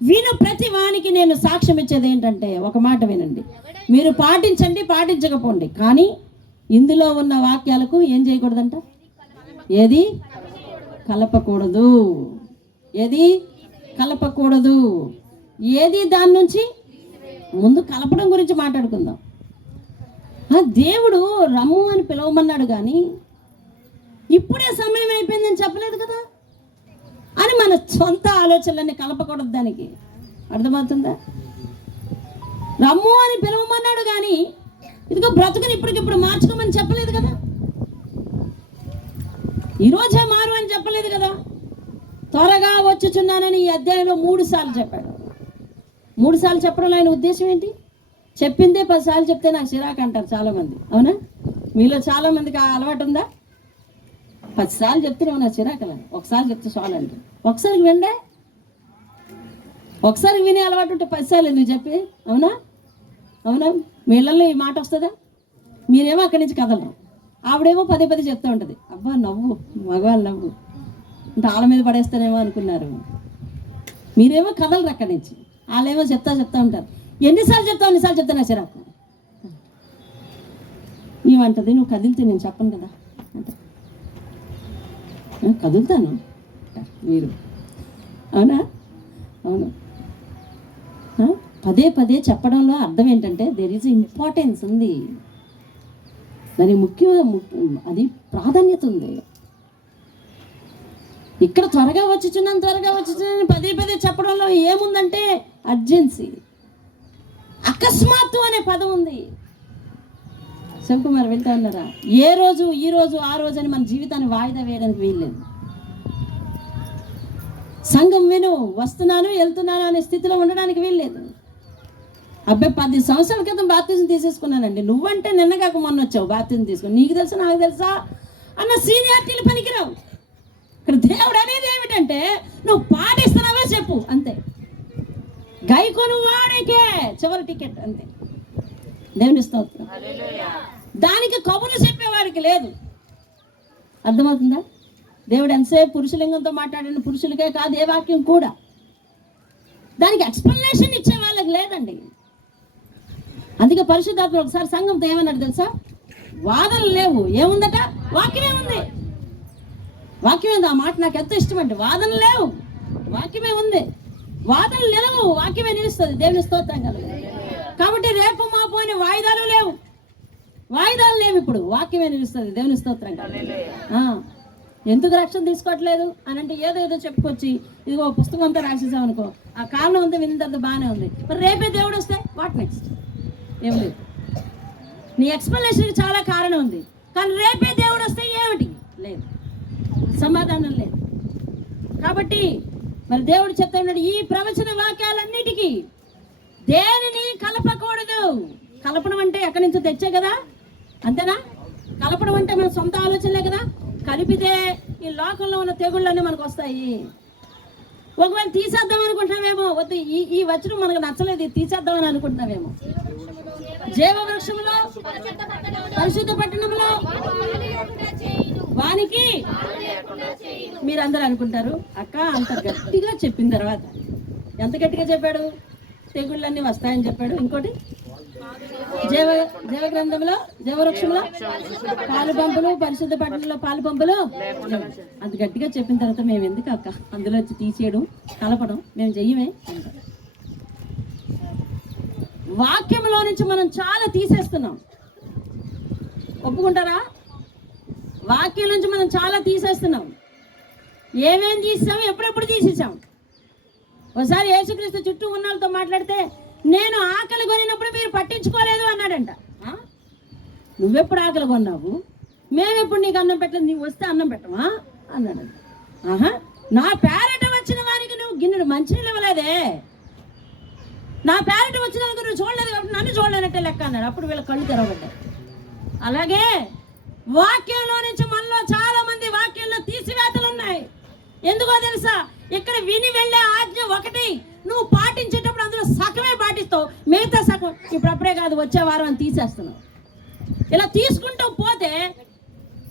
విను ప్రతి వానికి నేను సాక్ష్యం ఇచ్చేది ఏంటంటే, ఒక మాట వినండి, మీరు పాటించండి, పాటించకపోండి, కానీ ఇందులో ఉన్న వాక్యాలకు ఏం చేయకూడదంట? ఏది కలపకూడదు. ఏది కలపకూడదు. ఏది దాని నుంచి ముందు కలపడం గురించి మాట్లాడుకుందాం. దేవుడు రమ్ము అని పిలవమన్నాడు, కానీ ఇప్పుడే సమయం అయిపోయిందని చెప్పలేదు కదా అని మన సొంత ఆలోచనలన్నీ కలపకూడదు. దానికి అర్థమవుతుందా? రమ్ము అని పిలవమన్నాడు, కానీ ఇదిగో బ్రతుకుని ఇప్పటికిప్పుడు మార్చుకోమని చెప్పలేదు కదా. ఈరోజే మారు అని చెప్పలేదు కదా. త్వరగా వచ్చుచున్నానని ఈ అధ్యాయంలో 3 సార్లు చెప్పాడు. 3 సార్లు చెప్పడంలో ఆయన ఉద్దేశం ఏంటి? చెప్పిందే 10 సార్లు చెప్తే నాకు చిరాకు అంటారు చాలామంది. అవునా? మీలో చాలామందికి ఆ అలవాటు ఉందా? 10 సార్లు చెప్తేనే నాకు చిరాకలా, ఒకసారి చెప్తే చాలు అంటారు. ఒకసారి విండే, ఒకసారి వినే అలవాటు ఉంటే 10 సార్లు ఎందుకు చెప్పి? అవునా? మీ ఇళ్ళల్లో ఈ మాట వస్తుందా? మీరేమో అక్కడి నుంచి కదలరు, ఆవిడేమో 10 చెప్తూ ఉంటుంది. అబ్బా నవ్వు, మగవాళ్ళు నవ్వు అంటే వాళ్ళ మీద పడేస్తారేమో అనుకున్నారు. మీరేమో కదలరు అక్కడి నుంచి, వాళ్ళేమో చెప్తా ఉంటారు. ఎన్నిసార్లు చెప్తా నా చిరాకు. ఏమంటది, నువ్వు కదిలితే నేను చెప్పను కదా అంటే, కదులుతాను మీరు. అవునా? అవును. పదే చెప్పడంలో అర్థం ఏంటంటే దేర్ ఈజ్ ఇంపార్టెన్స్ ఉంది, దాని అది ప్రాధాన్యత ఉంది. ఇక్కడ త్వరగా వచ్చుచున్నాను పదే చెప్పడంలో ఏముందంటే అర్జెన్సీ. అకస్మాత్తు అనే పదం ఉంది. శివకుమార్ వెళ్తా ఉన్నారా? ఏ రోజు, ఈ రోజు, ఆ రోజు అని మన జీవితాన్ని వాయిదా వేయడానికి వీల్లేదు. సంఘం విను, వస్తున్నాను వెళ్తున్నాను అనే స్థితిలో ఉండడానికి వీల్లేదు. అబ్బాయి 10 సంవత్సరాల క్రితం బాప్తిజం తీసేసుకున్నానండి, నువ్వంటే నిన్న కాక మొన్న వచ్చావు బాప్తిజం తీసుకుని, నీకు తెలుసా నాకు తెలుసా అన్న సీనియారిటీలు పనికిరావు. ఇక్కడ దేవుడు అనేది ఏమిటంటే, నువ్వు పాటిస్తున్నావా చెప్పు అంతే. గైకొను వాడికే చివరి టికెట్ అంతే. దేవుని స్తోత్రం. దానికి కబుర్లు చెప్పేవాడికి లేదు. అర్థమవుతుందా? దేవుడు ఎంతసేపు పురుషలింగంతో మాట్లాడిన పురుషులకే కాదు, ఏ వాక్యం కూడా దానికి ఎక్స్ప్లెనేషన్ ఇచ్చే వాళ్ళకి లేదండి. అందుకే పరిశుద్ధాత్మ ఒకసారి సంఘంతో ఏమన్నాడు తెలుసా? వాదనలు లేవు, ఏముందట? వాక్యమే ఉంది. వాక్యం ఉంది. ఆ మాట నాకు ఎంతో ఇష్టం అంటే, వాదనలు లేవు, వాక్యమే ఉంది. వాదనలు నిలవు, వాక్యమే నిలుస్తుంది. దేవుని స్తోత్రం కలుగును. కాబట్టి రేపు మాపు అని వాయిదాలు లేవు. ఇప్పుడు వాక్యమే నిలుస్తుంది. దేవుని స్తోత్రం కలుగును. ఎందుకు రక్షణ తీసుకోవట్లేదు అని అంటే ఏదో చెప్పుకొచ్చి ఇదిగో పుస్తకం అంతా రాసేసాం అనుకో, ఆ కారణం అంతా వింత బాగానే ఉంది. మరి రేపే దేవుడు వస్తే వాట్ నెక్స్ట్? ఏం లేదు. నీ ఎక్స్ప్లెనేషన్కి చాలా కారణం ఉంది, కానీ రేపే దేవుడు వస్తే ఏమిటి? లేదు, సమాధానం లేదు. కాబట్టి మరి దేవుడు చెప్తా ఉన్నాడు, ఈ ప్రవచన వాక్యాలన్నిటికీ దేనిని కలపకూడదు. కలపడం అంటే ఎక్కడి నుంచో తెచ్చే కదా, అంతేనా? కలపడం అంటే మన సొంత ఆలోచనలే కదా. కలిపితే ఈ లోకంలో ఉన్న తెగుళ్ళన్నీ మనకు వస్తాయి. ఒకవేళ తీసేద్దాం అనుకుంటున్నామేమో, వద్దు ఈ వచనం మనకు నచ్చలేదు, తీసేద్దామని అనుకుంటున్నామేమో. జీవవృక్షంలో పరిశుద్ధ పట్టణంలో వానికి మీరందరూ అనుకుంటారు, అక్క అంత గట్టిగా చెప్పిన తర్వాత ఎంత గట్టిగా చెప్పాడు? తెగుళ్ళన్నీ వస్తాయని చెప్పాడు. ఇంకోటి జీవ గ్రంథంలో జీవవృక్షంలో పాలు పంపులు, పరిశుద్ధ పట్టణంలో పాలు పంపులు. అంత గట్టిగా చెప్పిన తర్వాత మేము ఎందుకు అక్క అందులో వచ్చి తీసేయడం, కలపడం, మేము చెయ్యమే అంటారు. వాక్యంలో నుంచి మనం చాలా తీసేస్తున్నాం, ఒప్పుకుంటారా? వాక్యం నుంచి మనం చాలా తీసేస్తున్నాం. ఏమేం తీసాం, ఎప్పుడెప్పుడు తీసేసాం. ఒకసారి యేసుక్రీస్తు చుట్టూ ఉన్న వాళ్ళతో మాట్లాడితే, నేను ఆకలి కొనినప్పుడు మీరు పట్టించుకోలేదు అన్నాడంట. నువ్వెప్పుడు ఆకలి కొన్నావు? మేమెప్పుడు నీకు అన్నం పెట్టలేదు, నీవు వస్తే అన్నం పెట్టమా అన్నాడంట. నా పేరట వచ్చిన వారికి నువ్వు గిన్నెడు మంచినీళ్ళు ఇవ్వలేదే, నా పేరట వచ్చిన వారికి నువ్వు చూడలేదు కాబట్టి నన్ను చూడలేనట్టే లెక్క అన్నాడు. అప్పుడు వీళ్ళ కళ్ళు తెరవబడ్డాయి. అలాగే వాక్యంలో నుంచి మనలో చాలా మంది వాక్యంలో తీసివేతలు ఉన్నాయి. ఎందుకో తెలుసా? ఇక్కడ విని వెళ్ళే ఆజ్ఞ ఒకటి, నువ్వు పాటించేటప్పుడు అందులో సగమే పాటిస్తావు, మిగతా సగం ఇప్పుడప్పుడే కాదు వచ్చే వారం అని తీసేస్తున్నావు. ఇలా తీసుకుంటూ పోతే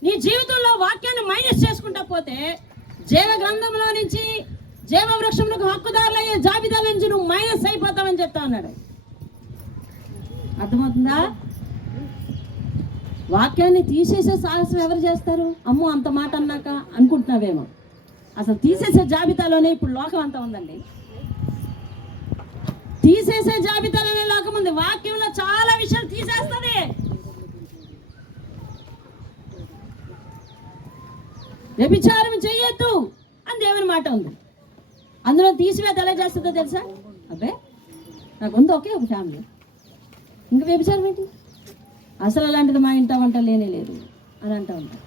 నీ జీవితంలో వాక్యాన్ని మైనస్ చేసుకుంటూ పోతే జీవ గ్రంథంలో నుంచి జీవ వృక్షంలో హక్కుదారులయ్యే జాబితాల నుంచి నువ్వు మైనస్ అయిపోతావని చెప్తా ఉన్నాడు. అర్థమవుతుందా? వాక్యాన్ని తీసేసే సాహసం ఎవరు చేస్తారు? అమ్మో అంత మాట అన్నాక అనుకుంటున్నావేమో. అసలు తీసేసే జాబితాలోనే ఇప్పుడు లోకం అంతా ఉందండి. తీసేసే జాబితాలోనే లోకం ఉంది. వాక్యంలో చాలా విషయాలు తీసేస్తుంది. వ్యభిచారం చెయ్యొద్దు అని దేవుని మాట ఉంది. అందులో తీసివేత ఎలా చేస్తుందో తెలుసా? అబ్బే నాకు ఉంది ఒకే ఒక ఫ్యామిలీ, ఇంకా వ్యభిచారం ఏంటి? అసలు అలాంటిది మా ఇంట వంట లేనే లేదు అని అంటూ ఉంటాం.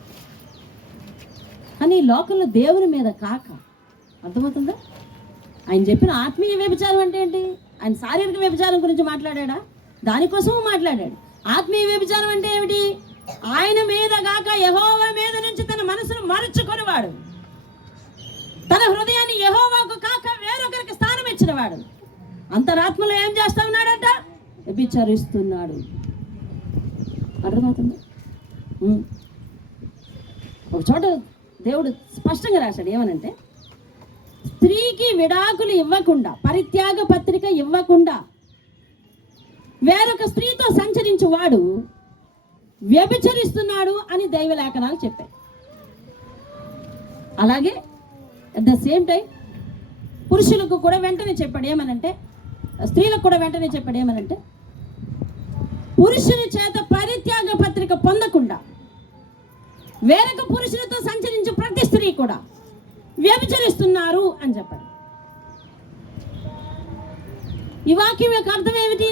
కానీ లోకంలో దేవుని మీద కాక, అర్థమవుతుందా? ఆయన చెప్పిన ఆత్మీయ వ్యభిచారం అంటే ఏంటి? ఆయన శారీరక వ్యభిచారం గురించి మాట్లాడా? దానికోసము మాట్లాడాడు. ఆత్మీయ వ్యభిచారం అంటే ఏమిటి? ఆయన మీద కాక యెహోవా మీద నుంచి తన మనసును మరచుకునేవాడు, తన హృదయాన్ని యెహోవాకు కాక వేరొకరికి స్థానం ఇచ్చినవాడు. అంతరాత్మలో ఏం చేస్తా ఉన్నాడంట? వ్యభిచరిస్తున్నాడు. అర్థమవుతుంది? ఒక చోట దేవుడు స్పష్టంగా రాశాడు. ఏమనంటే, స్త్రీకి విడాకులు ఇవ్వకుండా, పరిత్యాగ పత్రిక ఇవ్వకుండా వేరొక స్త్రీతో సంచరించు వాడు వ్యభిచరిస్తున్నాడు అని దైవ లేఖనాలు చెప్పాయి. అలాగే అట్ ద సేమ్ టైం పురుషులకు కూడా వెంటనే చెప్పాడు. ఏమనంటే, స్త్రీలకు కూడా వెంటనే చెప్పాడు. ఏమనంటే, పురుషుని చేత పరిత్యాగ పత్రిక పొందకుండా వేరొక పురుషునితో సంచరించే ప్రతి స్త్రీ కూడా వ్యభిచరిస్తున్నారు అని చెప్పాడు. ఈ వాక్యం యొక్క అర్థం ఏమిటి?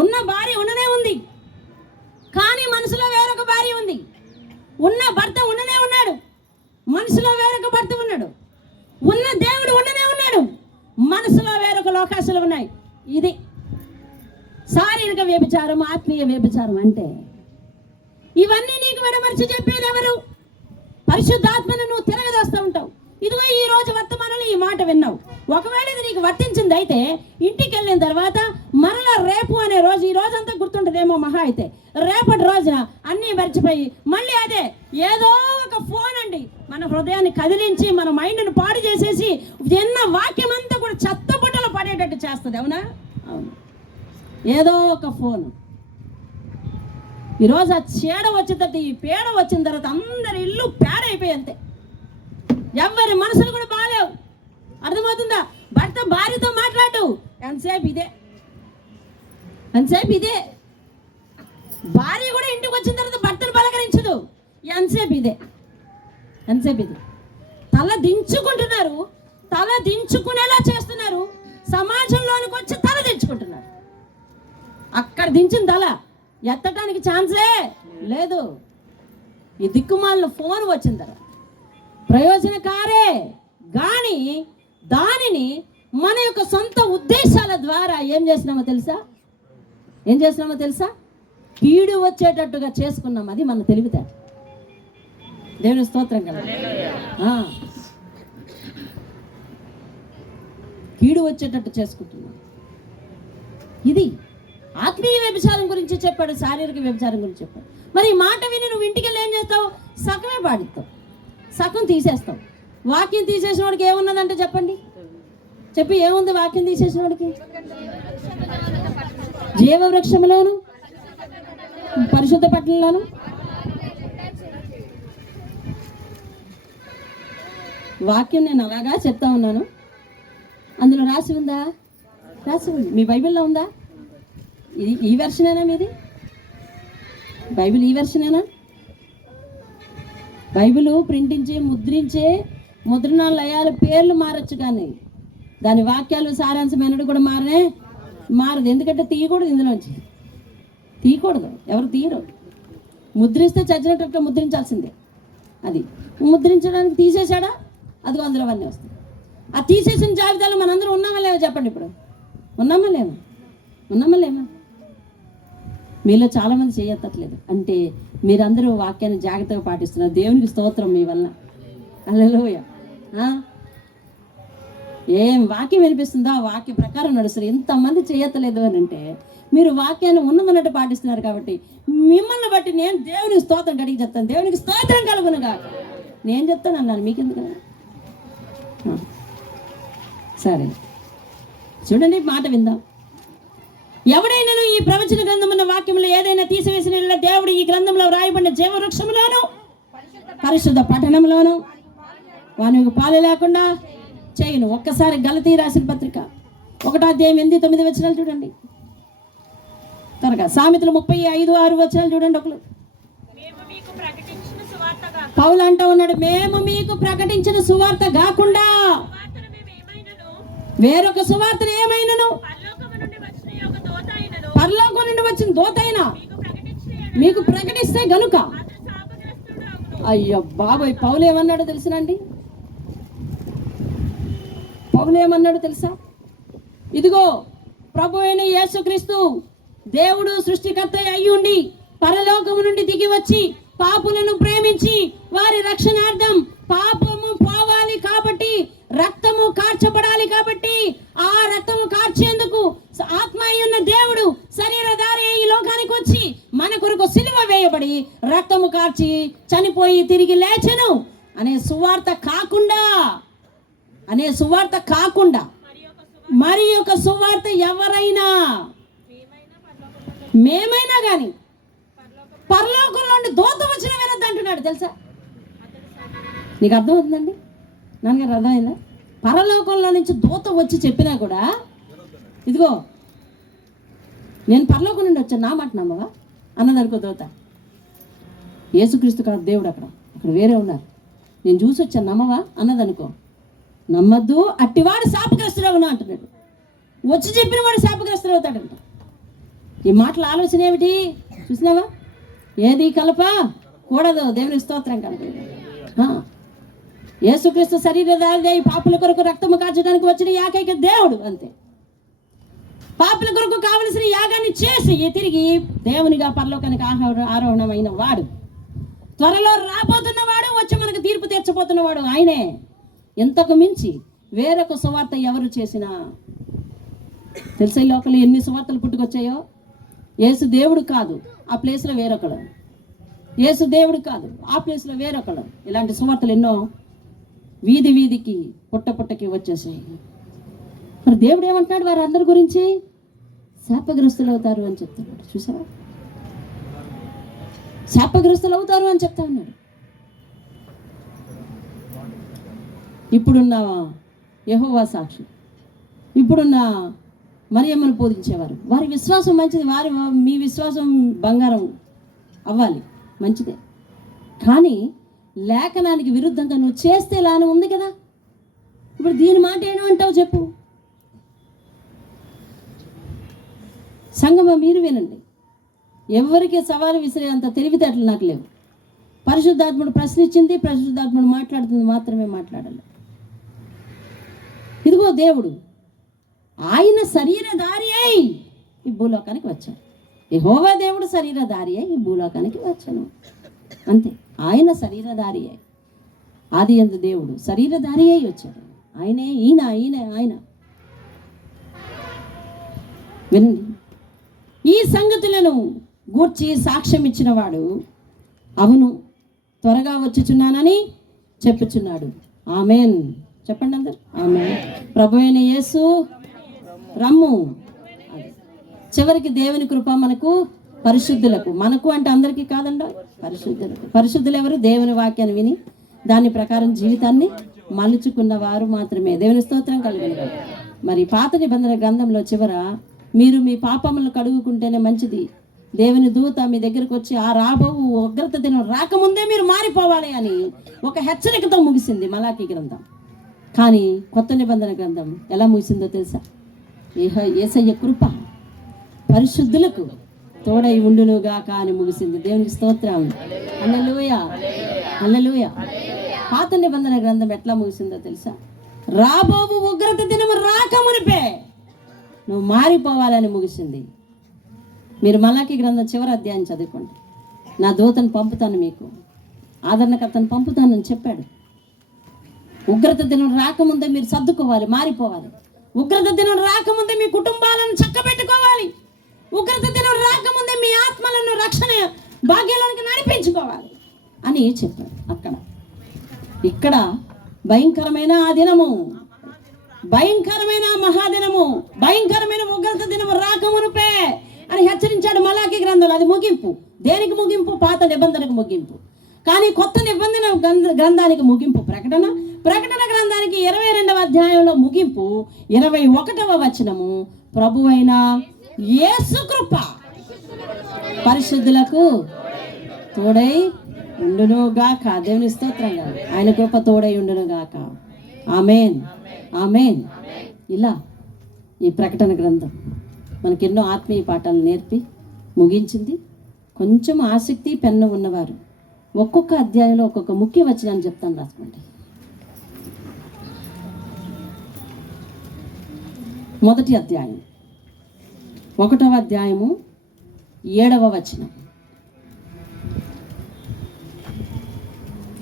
ఉన్న భార్య ఉండనే ఉంది, కానీ మనసులో వేరొక భార్య ఉంది. ఉన్న భర్త ఉండనే ఉన్నాడు, మనసులో వేరొక భర్త ఉన్నాడు. ఉన్న దేవుడు ఉండనే ఉన్నాడు, మనసులో వేరొక లోకాసులు ఉన్నాయి. ఇది శారీరక వ్యభిచారం, ఆత్మీయ వ్యభిచారం అంటే. ఇవన్నీ నీకు విడమర్చి చెప్పేది ఎవరు? పరిశుద్ధాత్మను నువ్వు తిరగదోస్తూ ఉంటావు. ఇదిగో ఈ రోజు వర్తమానంలో ఈ మాట విన్నావు. ఒకవేళ ఇది నీకు వర్తించింది అయితే ఇంటికి వెళ్ళిన తర్వాత మరలా రేపు అనే రోజు, ఈ రోజంతా గుర్తుంటుందేమో మహా అయితే, రేపటి రోజున అన్నీ మర్చిపోయి మళ్ళీ అదే ఏదో ఒక ఫోన్ అండి మన హృదయాన్ని కదిలించి మన మైండ్ని పాడు చేసేసి విన్న వాక్యం అంతా కూడా చెత్తబుట్టలో పడేటట్టు చేస్తుంది. అవునా? అవును. ఏదో ఒక ఫోన్. ఈరోజు ఆ చీడ వచ్చిన తర్వాత, ఈ పేడ వచ్చిన తర్వాత అందరి ఇల్లు పేడైపోయి అంతే. ఎవరి మనసులు కూడా బాగాలేవు. అర్థమవుతుందా? భర్త భార్యతో మాట్లాడు ఎంతసేపు ఇదే, ఎంతసేపు ఇదే. భార్య కూడా ఇంటికి వచ్చిన తర్వాత భర్తను పలకరించదు, ఎంతసేపు ఇదే, ఎంతసేపు ఇదే. తల దించుకుంటున్నారు, తల దించుకునేలా చేస్తున్నారు. సమాజంలోనికి వచ్చి తల దించుకుంటున్నారు. అక్కడ దించిన తల ఎత్తటానికి ఛాన్సే లేదు. ఈ దిక్కుమాలిన ఫోన్ వచ్చిన తర్వాత ప్రయోజనకారే కానీ దానిని మన యొక్క సొంత ఉద్దేశాల ద్వారా ఏం చేసినామో తెలుసా? ఏం చేసినామో తెలుసా? కీడు వచ్చేటట్టుగా చేసుకున్నాం. అది మన తెలివితేట. దేవుని స్తోత్రం కదా. కీడు వచ్చేటట్టు చేసుకుంటున్నాం. ఇది ఆత్మీయ వ్యభిచారం గురించి చెప్పాడు, శారీరక వ్యభిచారం గురించి చెప్పాడు. మరి ఈ మాట విని నువ్వు ఇంటికి వెళ్ళి ఏం చేస్తావు? సగమే పాడిస్తావు, సగం తీసేస్తావు. వాక్యం తీసేసిన వాడికి ఏమున్నదంటే చెప్పండి, చెప్పి ఏముంది వాక్యం తీసేసిన వాడికి? జీవవృక్షంలోను పరిశుద్ధ పట్టణంలోను వాక్యం నేను అలాగా చెప్తా ఉన్నాను. అందులో రాసి ఉందా? రాసి ఉంది. మీ బైబిల్లో ఉందా? ఇది ఈ వెర్షనేనా మీది? బైబిల్ ఈ వెర్షనేనా? బైబిల్ ప్రింటించే ముద్రించే ముద్రణాలయాల పేర్లు మారచ్చు, కానీ దాని వాక్యాలు సారాంశం ఎన్నడూ కూడా మారదు. ఎందుకంటే తీయకూడదు, ఇందులోంచి తీయకూడదు, ఎవరు తీయరు. ముద్రిస్తే చచ్చినట్టు ముద్రించాల్సిందే. అది ముద్రించడానికి తీసేశాడా? అదిగో అందులో అవన్నీ వస్తాయి. ఆ తీసేసిన జాబితాలో మనందరం ఉన్నామా లేవా చెప్పండి. ఇప్పుడు ఉన్నామా లేమా? ఉన్నామా లేమా? మీలో చాలామంది చేయట్లేదు. అంటే మీరందరూ వాక్యాన్ని జాగ్రత్తగా పాటిస్తున్నారు. దేవునికి స్తోత్రం మీ వల్ల. హల్లెలూయా. ఏం వాక్యం వినిపిస్తుందో ఆ వాక్య ప్రకారం నడుస్తారు. ఎంతమంది చేయట్లేదు అని అంటే మీరు వాక్యాన్ని ఉన్నదన్నట్టు పాటిస్తున్నారు. కాబట్టి మిమ్మల్ని బట్టి నేను దేవునికి స్తోత్రం కడిగి చెప్తాను. దేవునికి స్తోత్రం కలుగునుగా నేను చెప్తాను అన్నాను, మీకెందుకు? సరే చూడండి, మాట విందాం. ఎవడైనా ఈ ప్రవచన గ్రంథమున్న వాక్యంలో ఏదైనా తీసివేసిన దేవుడు ఈ గ్రంథంలో రాయబడిన జీవవృక్షంలోను పరిశుద్ధ పట్టణంలోను వానికి పాలు లేకుండా చేయను. ఒక్కసారి గలతీ రాసిన పత్రిక 1వ అధ్యాయం 8-9 వచనాలు చూడండి త్వరగా. సామెతలు 35:6 వచనాలు చూడండి. ఒకరు పౌలు అంటూ ఉన్నాడు, మేము మీకు ప్రకటించిన సువార్త కాకుండా వేరొక సువార్తను ఏమైనను పరలోకం నుండి వచ్చిన దోతైనా మీకు ప్రకటిస్తే గనుక. అయ్యో బాబోయ్, పౌలు ఏమన్నాడో తెలుసునండి? పౌలు ఏమన్నాడు తెలుసా? ఇదిగో ప్రభు అయిన యేసుక్రీస్తు దేవుడు సృష్టికర్త అయ్యుండి పరలోకము నుండి దిగి వచ్చి పాపులను ప్రేమించి వారి రక్షణార్థం పాపము పోవాలి కాబట్టి రక్తము కార్చబడాలి కాబట్టి ఆ రక్తము కార్చేందుకు ఆత్మ అయ్యున్న దేవుడు శరీరధారి ఈ లోకానికి వచ్చి మన కొరకు సిలువ వేయబడి రక్తము కార్చి చనిపోయి తిరిగి లేచెను అనే సువార్త కాకుండా మరి ఒక సువార్త ఎవరైనా మేమైనా కానీ పరలోకం నుండి దూత వచ్చిన వినద్దు అంటున్నాడు తెలుసా? నీకు అర్థమవుతుందండి? నాన్నగారు అర్థమైందా? పరలోకంలో నుంచి దూత వచ్చి చెప్పినా కూడా ఇదిగో నేను పరలోకం నుండి వచ్చాను, నా మాట నమ్మవా అన్నదనుకో దూత. యేసుక్రీస్తు కాదు దేవుడు, అక్కడ వేరే ఉన్నారు, నేను చూసి వచ్చాను నమ్మవా అన్నదనుకో. నమ్మద్దు, అట్టివాడు శాపగ్రస్తుడు అవునా అంటున్నాడు. వచ్చి చెప్పిన వాడు శాపగ్రస్తుడు అవుతాడంట. ఈ మాటల ఆలోచన ఏమిటి చూసినావా? ఏది కలప కూడదు. దేవుని స్తోత్రం కలప. యేసుక్రీస్తు శరీరధారి పాపుల కొరకు రక్తము కాచడానికి వచ్చిన ఏకైక దేవుడు, అంతే. పాపుల కొరకు కావలసిన యాగాన్ని చేసి తిరిగి దేవునిగా పరలోకానికి ఆరోహణమైన వాడు, త్వరలో రాబోతున్నవాడు, వచ్చి మనకు తీర్పు తీర్చబోతున్నవాడు ఆయనే. ఎంతకు మించి వేరొక సువార్త ఎవరు చేసినా తెలుసా? ఈ లోకల్ ఎన్ని సువార్తలు పుట్టుకొచ్చాయో. యేసు దేవుడు కాదు, ఆ ప్లేస్లో వేరొకడు. యేసు దేవుడు కాదు, ఆ ప్లేస్లో వేరొకడు. ఇలాంటి సువార్తలు ఎన్నో వీధికి పుట్టకి వచ్చేసాయి. మరి దేవుడు ఏమంటున్నాడు? వారందరి గురించి శాపగ్రస్తులు అవుతారు అని చెప్తున్నాడు. చూసావా? శాపగ్రస్తులు అవుతారు అని చెప్తా ఉన్నాడు. ఇప్పుడున్న యెహోవా సాక్షి. ఇప్పుడున్న మరియమ్మను పూజించేవారు, వారి విశ్వాసం మంచిది, మీ విశ్వాసం బంగారం అవ్వాలి, మంచిదే. కానీ లేఖనానికి విరుద్ధంగా నువ్వు చేస్తే లానే ఉంది కదా. ఇప్పుడు దీని మాట ఏమంటావు చెప్పు. సంగమా మీరు వినండి, ఎవరికి సవాలు విసిరే అంత తెలివితేటలు నాకు లేవు. పరిశుద్ధాత్ముడు ప్రశ్నించింది, పరిశుద్ధాత్ముడు మాట్లాడుతుంది మాత్రమే మాట్లాడాలి. ఇదిగో దేవుడు ఆయన శరీరధారి అయి ఈ భూలోకానికి వచ్చాడు. యెహోవా దేవుడు శరీరధారి అయి ఈ భూలోకానికి వచ్చాను, అంతే. ఆయన శరీరధారి అయి, ఆది యందు దేవుడు శరీరధారి అయి వచ్చాడు. ఆయనే ఆయన. వినండి, ఈ సంగతులను గూర్చి సాక్ష్యం ఇచ్చిన వాడు అవును త్వరగా వచ్చుచున్నానని చెప్పుచున్నాడు. ఆమేన్ చెప్పండి అందరు, ఆమేన్. ప్రభువైన యేసు రమ్ము. చివరికి దేవుని కృప మనకు పరిశుద్ధులకు, మనకు అంటే అందరికీ కాదండి, పరిశుద్ధులకు. పరిశుద్ధులు ఎవరు? దేవుని వాక్యాన్ని విని దాని ప్రకారం జీవితాన్ని మలుచుకున్న వారు మాత్రమే. దేవుని స్తోత్రం కలిగిన. మరి పాత నిబంధన గ్రంథంలో చివర మీరు మీ పాపములను కడుగుకుంటేనే మంచిది, దేవుని దూత మీ దగ్గరకు వచ్చి ఆ రాబోవు ఉగ్రత దినం రాకముందే మీరు మారిపోవాలి అని ఒక హెచ్చరికతో ముగిసింది మలాకీ గ్రంథం. కానీ కొత్త నిబంధన గ్రంథం ఎలా ముగిసిందో తెలుసా? యేసయ్య కృప పరిశుద్ధులకు తోడై ఉండునుగాక అని ముగిసింది. దేవునికి స్తోత్రం, హల్లెలూయా, హల్లెలూయా. పాత నిబంధన గ్రంథం ఎట్లా ముగిసిందో తెలుసా? రాబోవు ఉగ్రత దినము రాకమునిపే నువ్వు మారిపోవాలని ముగిసింది. మీరు మలాకీ గ్రంథం చివరి అధ్యాయం చదువుకోండి. నా దూతను పంపుతాను, మీకు ఆదరణకర్తను పంపుతానని చెప్పాడు. ఉగ్రత దినం రాకముందే మీరు సర్దుకోవాలి, మారిపోవాలి. ఉగ్రత దినం రాకముందే మీ కుటుంబాలను చక్కబెట్టుకోవాలి. ఉగ్రత దినం రాకముందే మీ ఆత్మలను రక్షణ భాగ్యాలకు నడిపించుకోవాలి అని చెప్పాడు. ఇక్కడ భయంకరమైన ఆ దినము, భయంకరమైన మహాదినము, భయంకరమైన ఉగ్రత దినము రాకమునుపే అని హెచ్చరించాడు మలాకీ గ్రంథంలో. అది ముగింపు. దేనికి ముగింపు? పాత నిబంధనకు ముగింపు. కానీ కొత్త నిబంధన గ్రంథానికి ముగింపు ప్రకటన గ్రంథానికి 22వ అధ్యాయంలో ముగింపు 21వ వచనము. ప్రభువైన యేసు కృప పరిశుద్ధులకు తోడై ఉండునుగాక. దేవుని స్తోత్రంగా, ఆయన కృప తోడై ఉండునుగాక. ఆమేన్, ఆమేన్. ఇలా ఈ ప్రకటన గ్రంథం మనకి ఎన్నో ఆత్మీయ పాఠాలు నేర్పి ముగించింది. కొంచెం ఆసక్తి పెన్ను ఉన్నవారు ఒక్కొక్క అధ్యాయంలో ఒక్కొక్క ముఖ్య వచనాన్ని చెప్తాను, రాసుకోండి. మొదటి అధ్యాయం 1వ అధ్యాయము 7వ వచనం.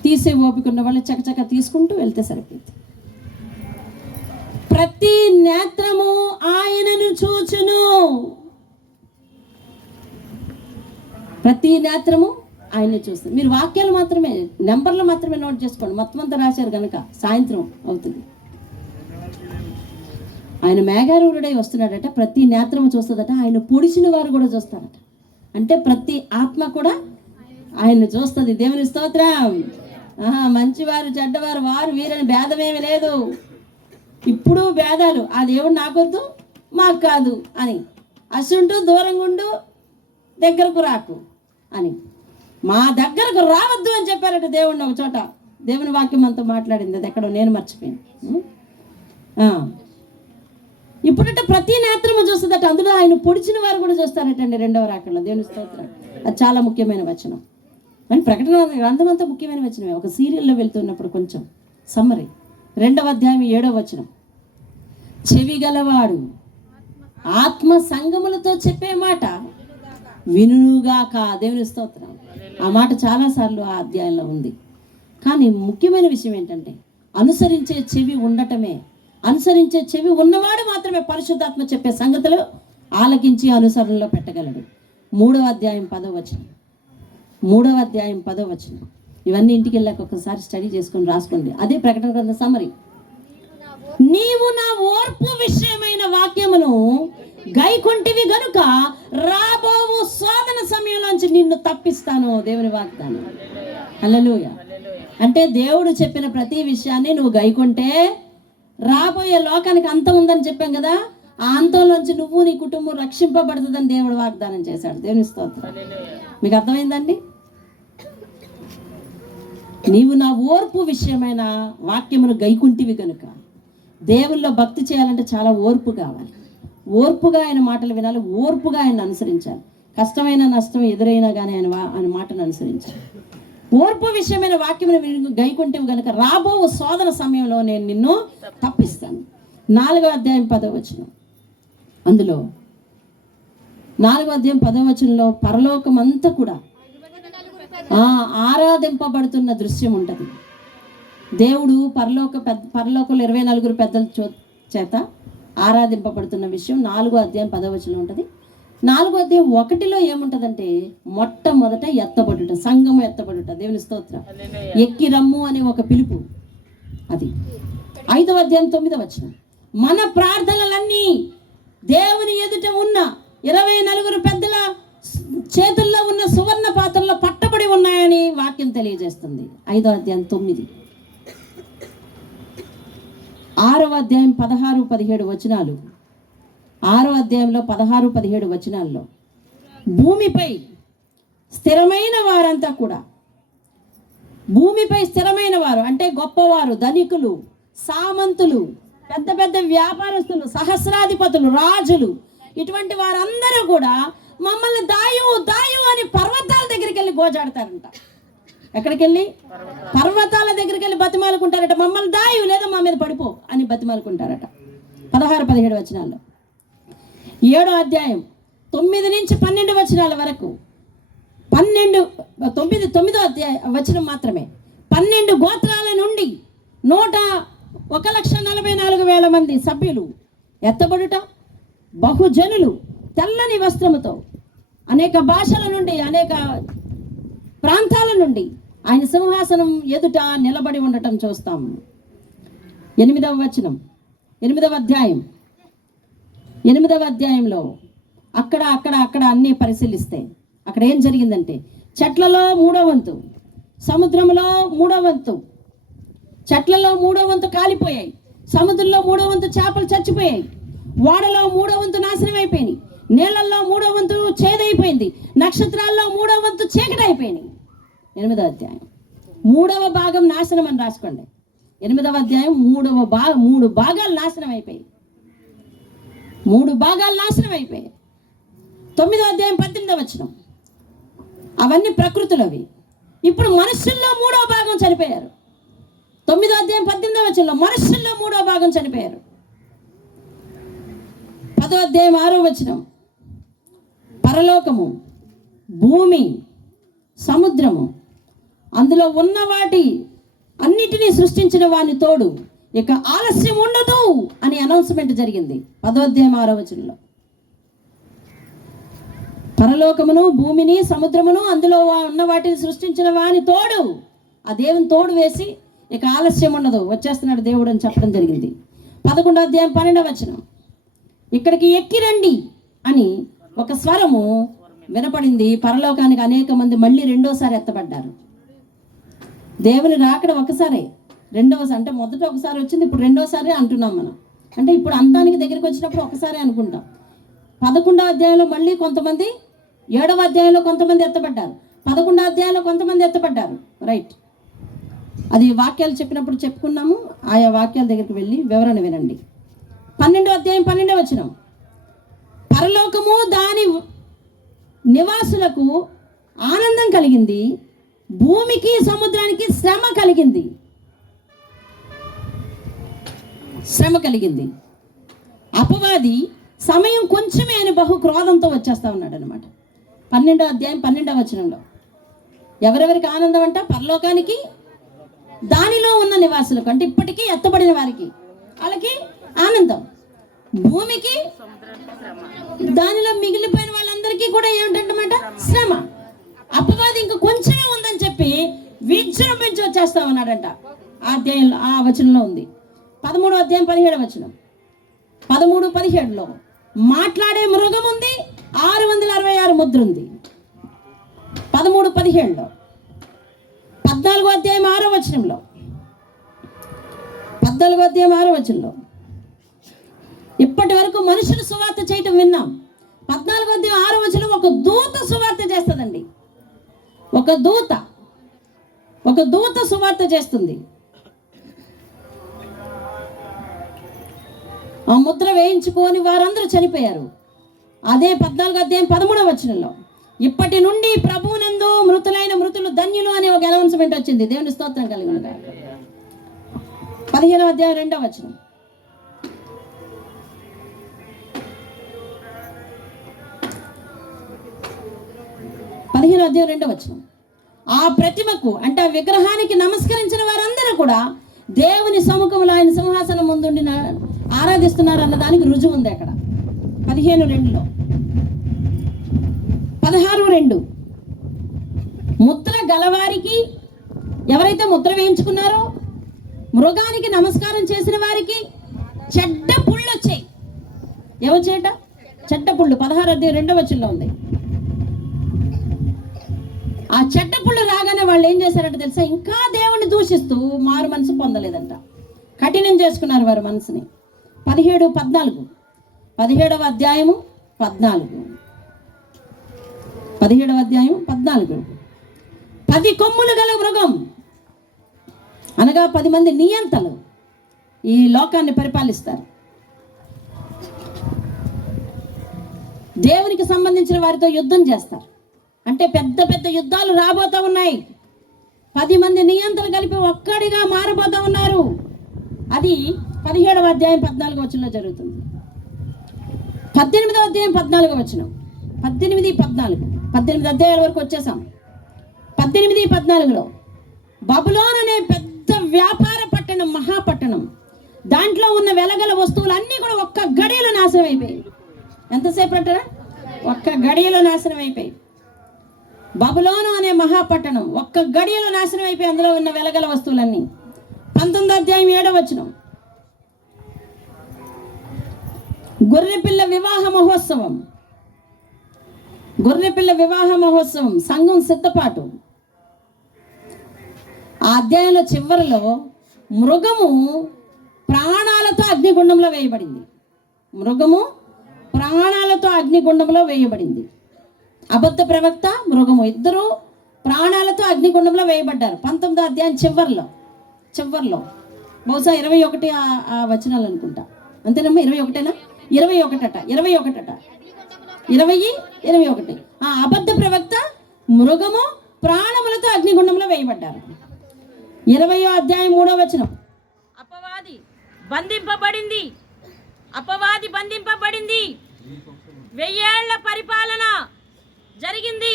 తీసే ఓపిక ఉన్న వాళ్ళు చకచక తీసుకుంటూ వెళ్తే సరిపోతుంది. ప్రతి నేత్రము ఆయనను చూచును. ప్రతి నేత్రము ఆయన్ని చూస్తుంది. మీరు వాక్యాలు మాత్రమే, నెంబర్లు మాత్రమే నోట్ చేసుకోండి. మొత్తం అంతా రాశారు కనుక సాయంత్రం అవుతుంది. ఆయన మేఘారూఢుడై వస్తున్నాడట, ప్రతి నేత్రము చూస్తుందట, ఆయన పొడిచిన వారు కూడా చూస్తారట. అంటే ప్రతి ఆత్మ కూడా ఆయన్ని చూస్తుంది. దేవుని స్తోత్రం. మంచివారు చెడ్డవారు వారు వీరని భేదమేమి లేదు. ఇప్పుడు భేదాలు, ఆ దేవుడు నాకొద్దు మాకు కాదు అని, అసుంటూ దూరంగా ఉండు దగ్గరకు రాకు అని, మా దగ్గరకు రావద్దు అని చెప్పారట దేవుడిని ఒక చోట. దేవుని వాక్యం అంతా మాట్లాడింది, అది ఎక్కడో నేను మర్చిపోయాను. ఇప్పుడంటే ప్రతి నేత్రము చూస్తుందట, అందులో ఆయన పొడిచిన వారు కూడా చూస్తారటండి 2వ రాకడలో. దేవుని స్తోత్రం. అది చాలా ముఖ్యమైన వచనం. అని ప్రకటన గ్రంథం అంతా ముఖ్యమైన వచనమే. ఒక సీరియల్లో వెళ్తున్నప్పుడు కొంచెం సమ్మరీ. 2వ అధ్యాయం 7వ వచనం. చెవి గలవాడు ఆత్మ సంగములతో చెప్పే మాట వినుగాక. దేవుని స్తోత్రం. ఆ మాట చాలాసార్లు ఆ అధ్యాయంలో ఉంది. కానీ ముఖ్యమైన విషయం ఏంటంటే అనుసరించే చెవి ఉండటమే. అనుసరించే చెవి ఉన్నవాడు మాత్రమే పరిశుద్ధాత్మ చెప్పే సంగతులు ఆలకించి అనుసరణలో పెట్టగలడు. 3వ అధ్యాయం 10వ వచనం. 3వ అధ్యాయం 10వ వచనం. ఇవన్నీ ఇంటికి వెళ్ళాక ఒకసారి స్టడీ చేసుకొని రాసుకోండి. అదే ప్రకటన గ్రంథ సమ్మరీ. నీవు నా ఓర్పు విషయమైన వాక్యమును గైకొంటివి గనుక రాబోవు శోధన సమయంలోంచి నిన్ను తప్పిస్తాను. దేవుని వాగ్దానం. హల్లెలూయా. అంటే దేవుడు చెప్పిన ప్రతి విషయాన్ని నువ్వు గైకొంటే రాబోయే లోకానికి అంతం ఉందని చెప్పాం కదా, ఆ అంతంలోంచి నువ్వు నీ కుటుంబం రక్షింపబడుతుందని దేవుడు వాగ్దానం చేశాడు. దేవుని స్తోత్రం. మీకు అర్థమైందండి? నీవు నా ఓర్పు విషయమైన వాక్యమును గైకుంటివి కనుక, దేవుల్లో భక్తి చేయాలంటే చాలా ఓర్పు కావాలి. ఓర్పుగా ఆయన మాటలు వినాలి, ఓర్పుగా ఆయన అనుసరించాలి. కష్టమైన నష్టం ఎదురైనా కానీ ఆయన మాటను అనుసరించాలి. ఓర్పు విషయమైన వాక్యమును గైకుంటివి కనుక రాబో శోధన సమయంలో నేను నిన్ను తప్పిస్తాను. 4వ అధ్యాయం 10వ వచనం. అందులో 4వ అధ్యాయం 10వ వచనంలో పరలోకం అంతా కూడా ఆరాధింపబడుతున్న దృశ్యం ఉంటుంది. దేవుడు పరలోకంలో 24 పెద్దల చేత ఆరాధింపబడుతున్న విషయం 4వ అధ్యాయం 10వ వచనం ఉంటుంది. 4వ అధ్యాయం 1లో ఏముంటుందంటే, మొట్టమొదట ఎత్తబడుట, సంఘము ఎత్తబడుట. దేవుని స్తోత్రం. ఎక్కి రమ్ము అనే ఒక పిలుపు అది. 5వ అధ్యాయం 9వ వచనం, మన ప్రార్థనలన్నీ దేవుని ఎదుట ఉన్న 24 పెద్దల చేతుల్లో ఉన్న సువర్ణ పాత్రలో పట్టబడి ఉన్నాయని వాక్యం తెలియజేస్తుంది. 5వ అధ్యాయం 9. 6వ అధ్యాయం 16-17 వచనాలు. 6వ అధ్యాయంలో 16-17 వచనాల్లో భూమిపై స్థిరమైన వారంతా కూడా, భూమిపై స్థిరమైన వారు అంటే గొప్పవారు, ధనికులు, సామంతులు, పెద్ద పెద్ద వ్యాపారస్తులు, సహస్రాధిపతులు, రాజులు, ఇటువంటి వారందరూ కూడా మమ్మల్ని దాయు దాయు అని పర్వతాల దగ్గరికి వెళ్ళి గోజాడతారంట. ఎక్కడికి వెళ్ళి? పర్వతాల దగ్గరికి వెళ్ళి బతిమాలుకుంటారట. మమ్మల్ని దాయు, లేదా మా మీద పడిపో అని బతిమాలుకుంటారట. 16-17 వచనాల్లో. 7వ అధ్యాయం 9-12 వచనాల వరకు 9వ వచనం మాత్రమే 12 గోత్రాల నుండి 1,44,000 మంది సభ్యులు ఎత్తబడుట, బహుజనులు తెల్లని వస్త్రముతో అనేక భాషల నుండి, అనేక ప్రాంతాల నుండి ఆయన సింహాసనం ఎదుట నిలబడి ఉండటం చూస్తాము. 8వ వచనం, 8వ అధ్యాయం 8వ అధ్యాయంలో అక్కడ అన్నీ పరిశీలిస్తే అక్కడ ఏం జరిగిందంటే, చెట్లలో 3వ వంతు, సముద్రంలో 3వ వంతు, చెట్లలో 3వ వంతు కాలిపోయాయి, సముద్రంలో 3వ వంతు చేపలు చచ్చిపోయాయి, ఓడలో 3వ వంతు నాశనం అయిపోయినాయి, నీళ్ళల్లో 3వ వంతు చేదైపోయింది, నక్షత్రాల్లో 3వ వంతు చీకటి అయిపోయినాయి. 8వ అధ్యాయం 3వ భాగం నాశనం అని రాసుకోండి. 8వ అధ్యాయం 3 భాగాలు నాశనం అయిపోయాయి. 3 భాగాలు నాశనం అయిపోయాయి. 9వ అధ్యాయం 18వ వచనం, అవన్నీ ప్రకృతులవి. ఇప్పుడు మనుషుల్లో 3వ భాగం చనిపోయారు. 9వ అధ్యాయం 18వ వచనంలో మనుషుల్లో 3వ భాగం చనిపోయారు. 10వ అధ్యాయం 6వ వచనం, పరలోకము, భూమి, సముద్రము, అందులో ఉన్న వాటి అన్నిటినీ సృష్టించిన వాని తోడు ఇక ఆలస్యం ఉండదు అని అనౌన్స్మెంట్ జరిగింది. 10వ అధ్యాయం 6వ వచనంలో పరలోకమును, భూమిని, సముద్రమును, అందులో ఉన్న వాటిని సృష్టించిన వాని తోడు, ఆ దేవుని తోడు వేసి ఇక ఆలస్యం ఉండదు, వచ్చేస్తున్నాడు దేవుడు అని చెప్పడం జరిగింది. 11వ అధ్యాయం 12వ వచనం, ఇక్కడికి ఎక్కి రండి అని ఒక స్వరము వినపడింది. పరలోకానికి అనేక మంది మళ్ళీ రెండోసారి ఎత్తబడ్డారు. దేవుని రాకడ ఒకసారి, రెండవసారి అంటే మొదట ఒకసారి వచ్చింది, ఇప్పుడు రెండోసారి అంటున్నాం మనం. అంటే ఇప్పుడు అంతానికి దగ్గరికి వచ్చినప్పుడు ఒకసారి అనుకుంటాం. 11వ అధ్యాయంలో మళ్ళీ కొంతమంది, 7వ అధ్యాయంలో కొంతమంది ఎత్తబడ్డారు, 11వ అధ్యాయంలో కొంతమంది ఎత్తబడ్డారు. రైట్, అది వాక్యాలు చెప్పినప్పుడు చెప్పుకున్నాము. ఆయా వాక్యాల దగ్గరికి వెళ్ళి వివరణ వినండి. 12వ అధ్యాయం 12వ వచనం, పరలోకము దాని నివాసులకు ఆనందం కలిగింది, భూమికి సముద్రానికి శ్రమ కలిగింది. శ్రమ కలిగింది. అపవాది సమయం కొంచెమే అని బహు క్రోధంతో వచ్చేస్తా ఉన్నాడు అనమాట. 12వ అధ్యాయం 12వ వచనంలో ఎవరెవరికి ఆనందం అంట? పరలోకానికి, దానిలో ఉన్న నివాసులకు అంటే ఇప్పటికీ ఎత్తబడిన వారికి, వాళ్ళకి ఆనందం. భూమికి, దానిలో మిగిలిపోయిన వాళ్ళందరికీ కూడా ఏమిటంటమాట? శ్రమ. అపవాది ఇంకా కొంచెమే ఉందని చెప్పి విజృంభించి వచ్చేస్తా ఉన్నాడంట. ఆ అధ్యాయంలో, ఆ వచనంలో ఉంది. 13వ అధ్యాయం 17వ వచనం, 13-17లో మాట్లాడే మృగం ఉంది, 666 ముద్ర ఉంది. 13-17లో 14వ అధ్యాయం 6వ వచనంలో, 14వ అధ్యాయం 6వ వచనంలో ఇప్పటి వరకు మనుషులు సువార్త చేయటం విన్నాం. 14వ అధ్యాయం 6వ వచనం ఒక దూత సువార్త చేస్తుందండి. ఒక దూత సువార్త చేస్తుంది. ఆ ముద్ర వేయించుకొని వారందరూ చనిపోయారు. అదే 14వ అధ్యాయం 13వ వచనంలో ఇప్పటి నుండి ప్రభువునందు మృతులైన మృతులు ధన్యులు అనే ఒక అనౌన్స్మెంట్ వచ్చింది. దేవుని స్తోత్రం కలుగును గాక. 15వ అధ్యాయం 2వ వచనం. ఆ ప్రతిమకు అంటే ఆ విగ్రహానికి నమస్కరించిన వారందరూ కూడా దేవుని సముఖంలో ఆయన సింహాసనం ముందుండి ఆరాధిస్తున్నారు అన్న దానికి రుజువు ఉంది అక్కడ. 15:2 16:2 ముద్ర గలవారికి, ఎవరైతే ముద్ర వేయించుకున్నారో మృగానికి నమస్కారం చేసిన వారికి చెడ్డ పుళ్ళు వచ్చాయి. ఎవరు చేట? చెడ్డ పుళ్ళు. 16వ అధ్యాయం 2వ వచనంలో ఉంది. ఆ చెడ్డ పుళ్ళు రాగానే వాళ్ళు ఏం చేశారంటే తెలుసా, ఇంకా దేవుణ్ణి దూషిస్తూ మారు మనసు పొందలేదంట, కఠినం చేసుకున్నారు వారు మనసుని. 17:14 17వ అధ్యాయము 14 17వ అధ్యాయం 14 10 కొమ్ములు గల మృగం అనగా 10 మంది నియంతలు ఈ లోకాన్ని పరిపాలిస్తారు. దేవునికి సంబంధించిన వారితో యుద్ధం చేస్తారు. అంటే పెద్ద పెద్ద యుద్ధాలు రాబోతూ ఉన్నాయి. 10 మంది నియంతలు కలిపి ఒక్కడిగా మారబోతూ ఉన్నారు. అది 17వ అధ్యాయం 14వ వచనంలో జరుగుతుంది. 18వ అధ్యాయం 14వ వచనం 18 అధ్యాయాల వరకు వచ్చేసాం. 18-14లో బబులోన్ అనే పెద్ద వ్యాపార పట్టణం, మహాపట్టణం, దాంట్లో ఉన్న వెలగల వస్తువులు అన్నీ కూడా ఒక్క గడియలో నాశనం అయిపోయాయి. ఎంతసేపు అంటారా? ఒక్క గడియలో నాశనం అయిపోయాయి. బబులోను అనే మహాపట్టణం ఒక్క గడియలో నాశనం అయిపోయి అందులో ఉన్న వెలగల వస్తువులన్నీ. 19వ అధ్యాయం 7వ వచనం గొర్రెపిల్ల వివాహ మహోత్సవం, సంఘం సిద్ధపాటు. ఆ అధ్యాయంలో చివరిలో మృగము ప్రాణాలతో అగ్నిగుండంలో వేయబడింది. అబద్ధ ప్రవక్త, మృగము ఇద్దరు ప్రాణాలతో అగ్నిగుండంలో వేయబడ్డారు. 19వ అధ్యాయం చివరిలో బహుశా 21 ఆ వచనాలు అనుకుంటా. అంతేనమ్మా? 21 21 ఆ అబద్ధ ప్రవక్త, మృగము ప్రాణములతో అగ్నిగుండంలో వేయబడ్డారు. 20వ అధ్యాయం 3వ వచనం అపవాది బంధింపబడింది 1000 ఏళ్ల పరిపాలన జరిగింది.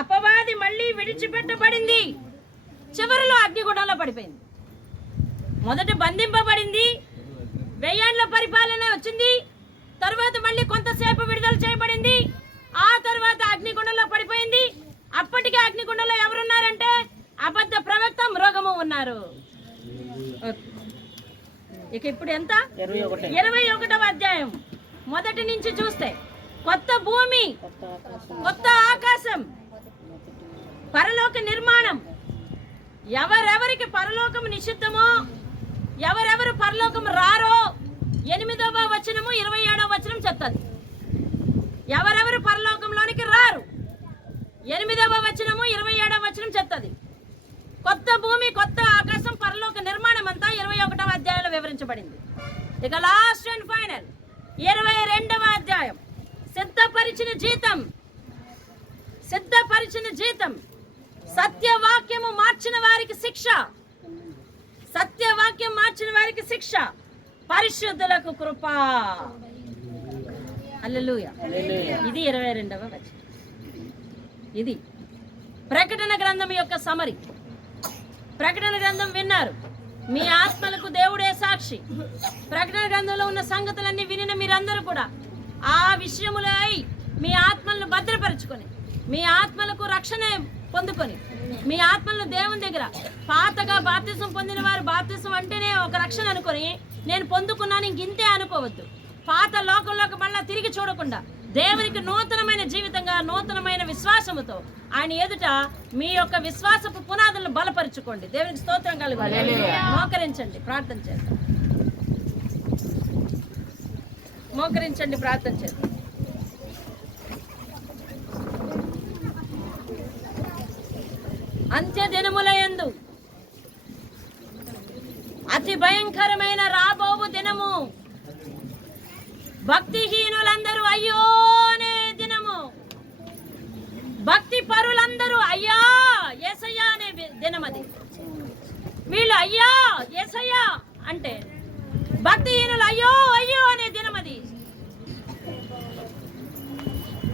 అపవాది మళ్ళీ విడిచిపెట్టబడింది. చివరిలో అగ్నిగుండంలో పడిపోయింది. మొదట బంధింపబడింది, 1000 ఏళ్ల పరిపాలన వచ్చింది, తర్వాత మళ్ళీ కొంతసేపు విడుదల చేయబడింది, ఆ తర్వాత అగ్నిగుండంలో పడిపోయింది. అప్పటికే అగ్నిగుండంలో ఎవరున్నారంటే అబద్ధ ప్రవక్త, మృగము ఉన్నారు. ఇక ఇప్పుడు ఎంత? 21వ అధ్యాయం మొదటి నుంచి చూస్తే కొత్త భూమి, కొత్త ఆకాశం, పరలోక నిర్మాణం. ఎవరెవరికి పరలోకం నిషిద్ధమో, ఎవరెవరు పరలోకం రారో 8వ వచనము 27వ వచనం చెప్తుంది. ఎవరెవరు పరలోకంలోనికి రారు 8వ వచనము 27వ వచనం చెప్తుంది. కొత్త భూమి, కొత్త ఆకాశం, పరలోక నిర్మాణం అంతా 21వ అధ్యాయంలో వివరించబడింది. ఇక లాస్ట్ అండ్ ఫైనల్ 22వ అధ్యాయం సిద్ధపరిచిన జీతం, సత్యవాక్యము మార్చిన వారికి శిక్ష, పరిశుద్ధులకు కృప. హల్లెలూయా. ఇది 22వ వచనం. ఇది ప్రకటన గ్రంథం యొక్క సమరి. ప్రకటన గ్రంథం విన్నారు, మీ ఆత్మలకు దేవుడే సాక్షి. ప్రకటన గ్రంథంలో ఉన్న సంగతులన్నీ వినిన మీరందరూ కూడా ఆ విషయములై మీ ఆత్మలను భద్రపరుచుకొని, మీ ఆత్మలకు రక్షణ పొందుకొని, మీ ఆత్మలను దేవుని దగ్గర పాతగా బాప్తిసం పొందిన వారు బాప్తిసం అంటేనే ఒక రక్షణ అనుకొని నేను పొందుకున్నాను ఇంతే అనుకోవద్దు. పాత లోకంలోకి మళ్ళీ తిరిగి చూడకుండా దేవునికి నూతనమైన జీవితంగా, నూతనమైన విశ్వాసముతో ఆయన ఎదుట మీ యొక్క విశ్వాసపు పునాదులను బలపరుచుకోండి. దేవునికి స్తోత్రం కలగాలి. మోకరించండి, ప్రార్థన చేద్దాం. మోకరించండి, ప్రార్థన చేద్దాం. అంత్య దినములయందు అతి భయంకరమైన రాబోవు దినము, భక్తిహీనులందరూ అయ్యో అనే దినము, భక్తి పరులందరూ అయ్యా యేసయ్యా అనే దినమది. వీళ్ళు అయ్యా యేసయ్యా అంటే భక్తిహీనులు అయ్యో అయ్యో అనే దినమది.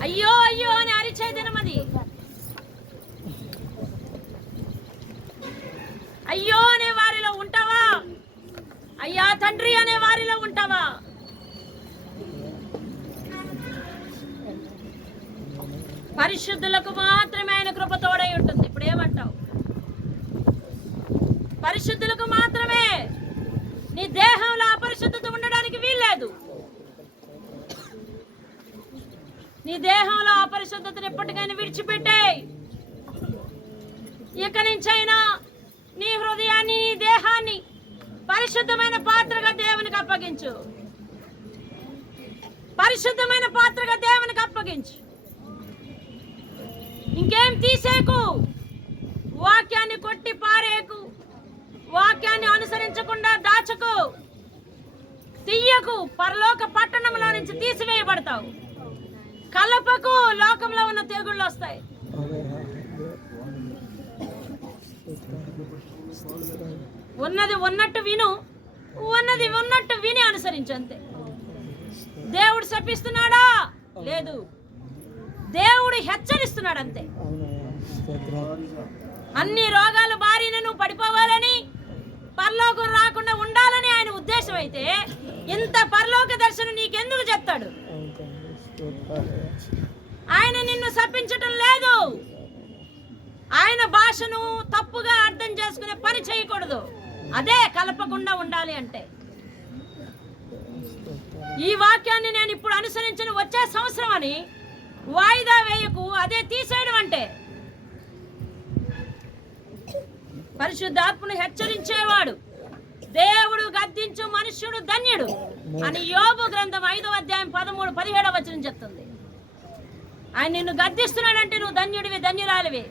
అయ్యో అయ్యో అని అరిచే దినమది. అయ్యో అనే వారిలో ఉంటావా? అయ్యా తండ్రి అనే వారిలో ఉంటావా? పరిశుద్ధులకు మాత్రమే ఆయన కృప తోడై ఉంటుంది. ఇప్పుడు ఏమంటావు? పరిశుద్ధులకు మాత్రమే. నీ దేహంలో అపరిశుద్ధత ఉండడానికి వీల్లేదు. నీ దేహంలో అపరిశుద్ధతను ఎప్పటికైనా విడిచిపెట్టాయి. ఇక నుంచైనా నీ హృదయాన్ని, నీ దేహాన్ని పరిశుద్ధమైన పాత్రగా దేవునికి అప్పగించు. పరిశుద్ధమైన పాత్రగా దేవునికి అప్పగించు. ఇంకేం తీసేకు, వాక్యాన్ని కొట్టి పారేకు, వాక్యాన్ని అనుసరించకుండా దాచకు, తీయకు. పరలోక పట్టణంలో నుంచి తీసివేయబడతావు. కలపకు, లోకంలో ఉన్న తెగుళ్ళు వస్తాయి. ఉన్నది ఉన్నట్టు విను, ఉన్నది ఉన్నట్టు విని అనుసరించు, అంతే. దేవుడు శపిస్తున్నాడా? లేదు, దేవుడు హెచ్చరిస్తున్నాడు, అంతే. అన్ని రోగాల బారిన నువ్వు పడిపోవాలని, పరలోకం రాకుండా ఉండాలని ఆయన ఉద్దేశం అయితే ఇంత పరలోక దర్శనం నీకెందుకు చెప్తాడు? ఆయన నిన్ను శపించటం లేదు. ఆయన భాషను తప్పుగా అర్థం చేసుకునే పని చేయకూడదు. అదే కలపకుండా ఉండాలి అంటే. ఈ వాక్యాన్ని నేను ఇప్పుడు అనుసరించిన వచ్చే సంవత్సరం అని వాయిదా వేయకు. అదే తీసేయడం అంటే. పరిశుద్ధాత్మను హెచ్చరించేవాడు దేవుడు గద్దించు మనుష్యుడు ధన్యుడు అని యోబు గ్రంథం 5వ అధ్యాయం 13, 17వ వచనం చెప్తుంది. ఆయన నిన్ను గద్దిస్తున్నాడంటే నువ్వు ధన్యుడివి, ధన్యురాలివి.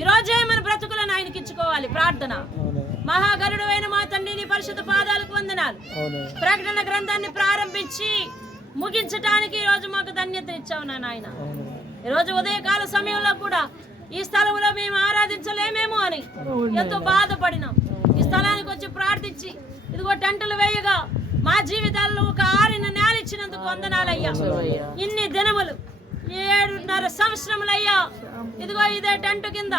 ఈ రోజే మన బ్రతుకులను ఆయనకి ఇచ్చుకోవాలి. ప్రార్థన. మహాగరుడైన మా తండ్రి, నీ పరిశుద్ధ పాదాలకు వందనాలు. ప్రకటన గ్రంథాన్ని ప్రారంభించి ముగించడానికి ఈ రోజు మాకు ధన్యత ఇచ్చావు నాయన. ఈ రోజు ఉదయకాల సమయంలో కూడా ఈ స్థలంలో మేము ఆరాధించలేమేమో అని ఎంతో బాధపడినాం. ఈ స్థలానికి వచ్చి ప్రార్థించి ఇదిగో టెంటలు వేయగా మా జీవితాల్లో ఒక ఆరిన నేల ఇచ్చినందుకు వందనాలయ్యా. ఇన్ని దినములు 7.5 సంవత్సరములయ్యా ఇదిగో ఇదే టెంట్ కింద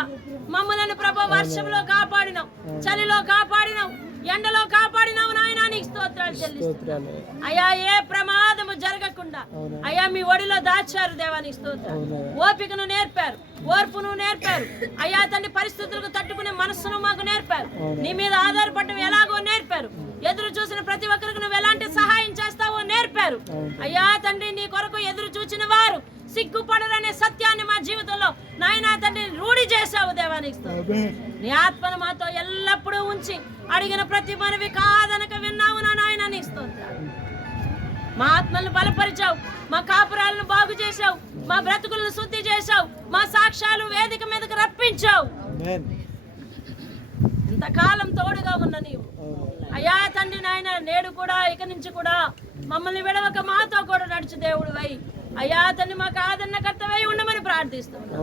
మమ్మల్ని ప్రభు వర్షంలో కాపాడినావు, చలిలో కాపాడినావు, ఎండలో కాపాడినావు నాయన. నీకు స్తోత్రాలు చెల్లిస్తున్నాను అయ్యా. ఏ ప్రమాదము జరగకుండా అయ్యా మీ ఒడిలో దాచారు దేవా, నీకు స్తోత్రాలు. ఓపికను నేర్పారు, ఓర్పును నేర్పారు అయ్యా తండ్రి. పరిస్థితులకు తట్టుకునే మనస్సును మాకు నేర్పారు. నీ మీద ఆధారపడటం ఎలాగో నేర్పారు. ఎదురు చూసిన ప్రతి ఒక్కరికి నువ్వు ఎలాంటి సహాయం చేస్తావో నేర్పారు అయ్యా తండ్రి. నీ కొరకు ఎదురు చూచిన వారు సిగ్గుపడరనే సత్యాన్ని మా జీవితంలో నాయనా తండ్రి రూఢి చేశావు దేవానికి. నీ ఆత్మను మాతో ఎల్లప్పుడూ ఉంచి అడిగిన ప్రతి మనవి కాదనక విన్నావు నా నాయన. నీకు స్తోత్రాలు. మా ఆత్మలను బలపరిచావు, మా కాపురాలను బాగు చేశావు, మా బ్రతుకులను శుద్ధి చేశావు, మా సాక్ష్యాలు వేదిక మీదకి రప్పించావు. ఇంతకాలం తోడుగా ఉన్న నీవు అయ్యా తండ్రి నాయన. నేడు కూడా ఇక నుంచి కూడా మమ్మల్ని విడవక మాతో కూడా నడుచు దేవుడు వై అయ్యా తండ్రి. మాకు ఆదరణ కర్తవై ఉండమని ప్రార్థిస్తున్నాం.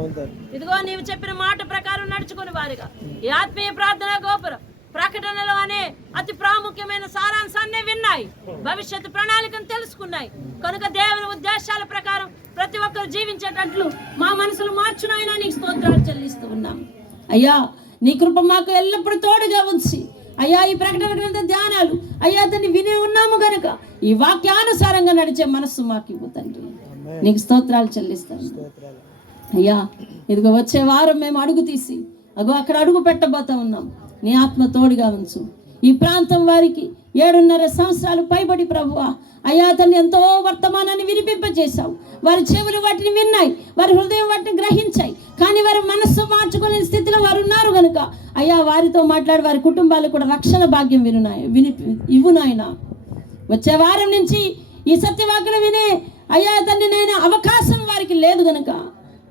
ఇదిగో నీవు చెప్పిన మాట ప్రకారం నడుచుకుని వారిగా ఈ ఆత్మీయ ప్రార్థన గోపురం ప్రకటనలో అనే అతి ప్రాముఖ్యమైన సారాంశాన్ని విన్నాయి, భవిష్యత్తు ప్రణాళికను తెలుసుకున్నాయి. కనుక దేవుని ఉద్దేశాల ప్రకారం ప్రతి ఒక్కరు జీవించేటట్లు మా మనసులు మార్చునైనా నీకు స్తోత్రాలు చెల్లిస్తూ ఉన్నాం అయ్యా. నీ కృప మాకు ఎల్లప్పుడూ తోడుగా ఉంచి అయ్యా ఈ ప్రకటన గ్రంథ ధ్యానాలు అయ్యా దాన్ని విని ఉన్నాము గనక ఈ వాక్యానుసారంగా నడిచే మనస్సు మాకు ఇవ్వు తండ్రి. నీకు స్తోత్రాలు చెల్లిస్తాను అయ్యా. ఇదిగో వచ్చే వారం మేము అడుగు తీసి అగో అక్కడ అడుగు పెట్టబోతా ఉన్నాం. నీ ఆత్మ తోడుగా ఉంచు. ఈ ప్రాంతం వారికి 7.5 సంవత్సరాలు పైబడి ప్రభువా అయ్యా తండ్రి ఎంతో వర్తమానాన్ని వినిపింపజేశావు. వారి చెవులు వాటిని విన్నాయి, వారి హృదయం వాటిని గ్రహించాయి, కానీ వారి మనస్సు మార్చుకోలేని స్థితిలో వారు ఉన్నారు కనుక అయ్యా వారితో మాట్లాడి వారి కుటుంబాలకు కూడా రక్షణ భాగ్యం ఇవ్వు నాయన. వచ్చే వారం నుంచి ఈ సత్యవాక్యం వినే అయ్యా తండ్రి నాయన అవకాశం వారికి లేదు కనుక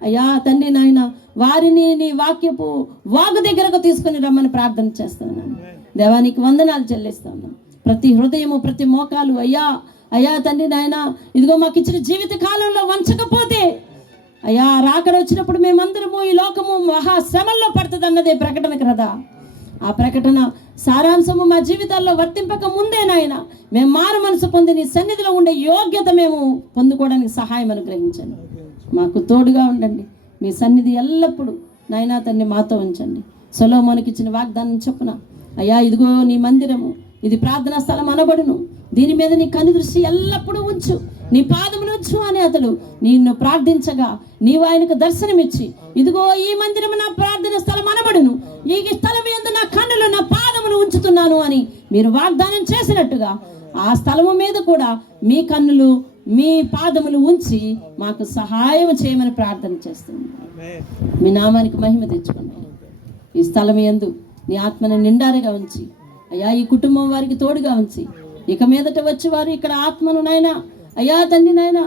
అయ్యా తండ్రి నాయన వారిని నీ వాక్యపు వాగు దగ్గరకు తీసుకొని రమ్మని ప్రార్థన చేస్తున్నాను. దేవానికి వందనాలు చెల్లిస్తాను. ప్రతి హృదయము ప్రతి మోకాలు అయ్యా తండ్రి నాయన ఇదిగో మాకు ఇచ్చిన జీవిత కాలంలో వంచకపోతే అయ్యా రాకడ వచ్చినప్పుడు మేమందరము ఈ లోకము మహాశ్రమల్లో పడుతుంది అన్నదే ప్రకటన కదా. ఆ ప్రకటన సారాంశము మా జీవితాల్లో వర్తింపక ముందే నాయన మేము మారు మనసు పొంది నీ సన్నిధిలో ఉండే యోగ్యత మేము పొందుకోవడానికి సహాయం అనుగ్రహించండి. మాకు తోడుగా ఉండండి. మీ సన్నిధి ఎల్లప్పుడూ నాయనా తండ్రి మాతో ఉంచండి. సొలొమోనుకి ఇచ్చిన వాగ్దానం చొప్పున అయ్యా ఇదిగో నీ మందిరము ఇది ప్రార్థనా స్థలం అనబడును, దీని మీద నీ కను దృష్టి ఎల్లప్పుడూ ఉంచు, నీ పాదమును ఉంచు అని అతడు నిన్ను ప్రార్థించగా నీవు ఆయనకు దర్శనమిచ్చి ఇదిగో ఈ మందిరము నా ప్రార్థన స్థలం అనబడును, ఈ స్థలం యందు నా కన్నులు నా పాదమును ఉంచుతున్నాను అని మీరు వాగ్దానం చేసినట్టుగా ఆ స్థలము మీద కూడా మీ కన్నులు మీ పాదములు ఉంచి మాకు సహాయం చేయమని ప్రార్థన చేస్తున్నాను. మీ నామానికి మహిమ తెచ్చుకోండి. ఈ స్థలం యందు నీ ఆత్మను నిండారుగా ఉంచి అయ్యా ఈ కుటుంబం వారికి తోడుగా ఉంచి ఇక మీదట వచ్చి వారు ఇక్కడ ఆత్మను నాయన అయ్యా తండ్రి నాయన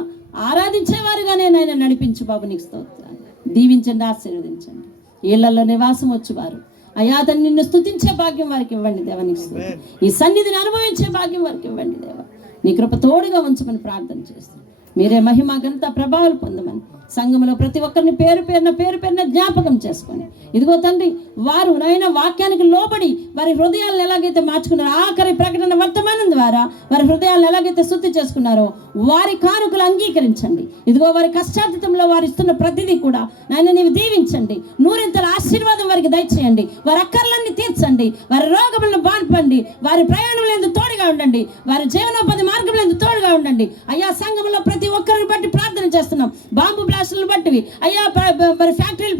ఆరాధించేవారుగానే నాయన నడిపించు బాబు. నీకు స్తోత్రాలు. దీవించండి, ఆశీర్వదించండి. ఇళ్లలో నివాసం వచ్చేవారు అయ్యా తండ్రి నిన్ను స్తుతించే భాగ్యం వారికి ఇవ్వండి దేవా. నీకు స్తోత్రం. ఈ సన్నిధిని అనుభవించే భాగ్యం వారికి ఇవ్వండి దేవా. నీ కృప తోడుగా ఉంచమని ప్రార్థన చేస్తాను. మీరే మహిమ ఘనత ప్రభావాలు పొందమని సంఘంలో ప్రతి ఒక్కరిని పేరు పేరున జ్ఞాపకం చేసుకొని ఇదిగో తండ్రి వారు నాయన వాక్యానికి లోబడి వారి హృదయాలను ఎలాగైతే మార్చుకున్నారో ఆఖరి ప్రకటన వర్తమానం ద్వారా వారి హృదయాలను ఎలాగైతే శుద్ధి చేసుకున్నారో వారి కానుకలు అంగీకరించండి. ఇదిగో వారి కష్టాతీతంలో వారు ఇస్తున్న ప్రతిదీ కూడా నాయన నీవు దీవించండి. నూరింతల ఆశీర్వాదం వారికి దయచేయండి. వారి అక్కర్లన్నీ తీర్చండి. వారి రోగములను బాన్పండి. వారి ప్రయాణంలో తోడుగా ఉండండి. వారి జీవనోపాధి మార్గంలో తోడుగా ఉండండి. అయ్యా సంఘంలో ప్రతి ఒక్కరిని బట్టి ప్రార్థన చేస్తున్నాం. బాంబు బ్లాస్టులు వంటివి అయ్యా మరి ఫ్యాక్టరీ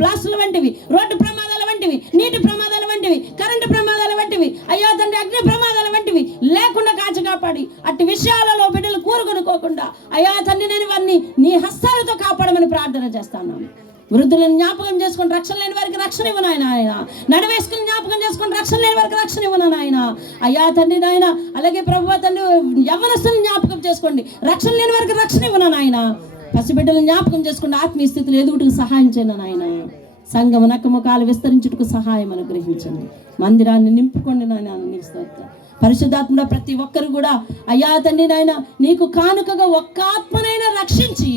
బ్లాస్టులు వంటివి, రోడ్డు ప్రమాదాల వంటివి, నీటి ప్రమాదాల వంటివి, కరెంటు ప్రమాదాల వంటివి అయ్యా తండ్రి అగ్ని ప్రమాదాల వంటివి లేకుండా కాచి కాపాడి అట్టి విషయాలలో బిడ్డలు కూరుకొనుకోకుండా అయ్యా తండ్రి నేను వారిని నీ హస్తాలతో కాపాడమని ప్రార్థన చేస్తాను. వృద్ధులను జ్ఞాపకం చేసుకుని రక్షణ లేని వారికి రక్షణ ఇవ్వను ఆయన. నడవేసుకుని జ్ఞాపకం చేసుకుని రక్షణ లేని వారికి రక్షణ ఇవ్వను ఆయన. అయ్యా తండ్రి నాయన అలాగే ప్రభు తండ్రి యవ్వనస్తులను జ్ఞాపకం చేసుకోండి, రక్షణ లేని వారికి రక్షణ ఇవ్వను ఆయన. పసిబిడ్డలను జ్ఞాపకం చేసుకుని ఆత్మీయ స్థితిలో ఎదుగుటకు సహాయం చేయను నాయన. సంఘము నక్కముఖాలు విస్తరించుటకు సహాయం అనుగ్రహించండి. మందిరాన్ని నింపుకోండి నాయన. నీకు స్తోత్రం. పరిశుద్ధాత్మలో ప్రతి ఒక్కరు కూడా అయ్యా తండ్రి నాయన నీకు కానుకగా ఒక్క ఆత్మనైనా రక్షించి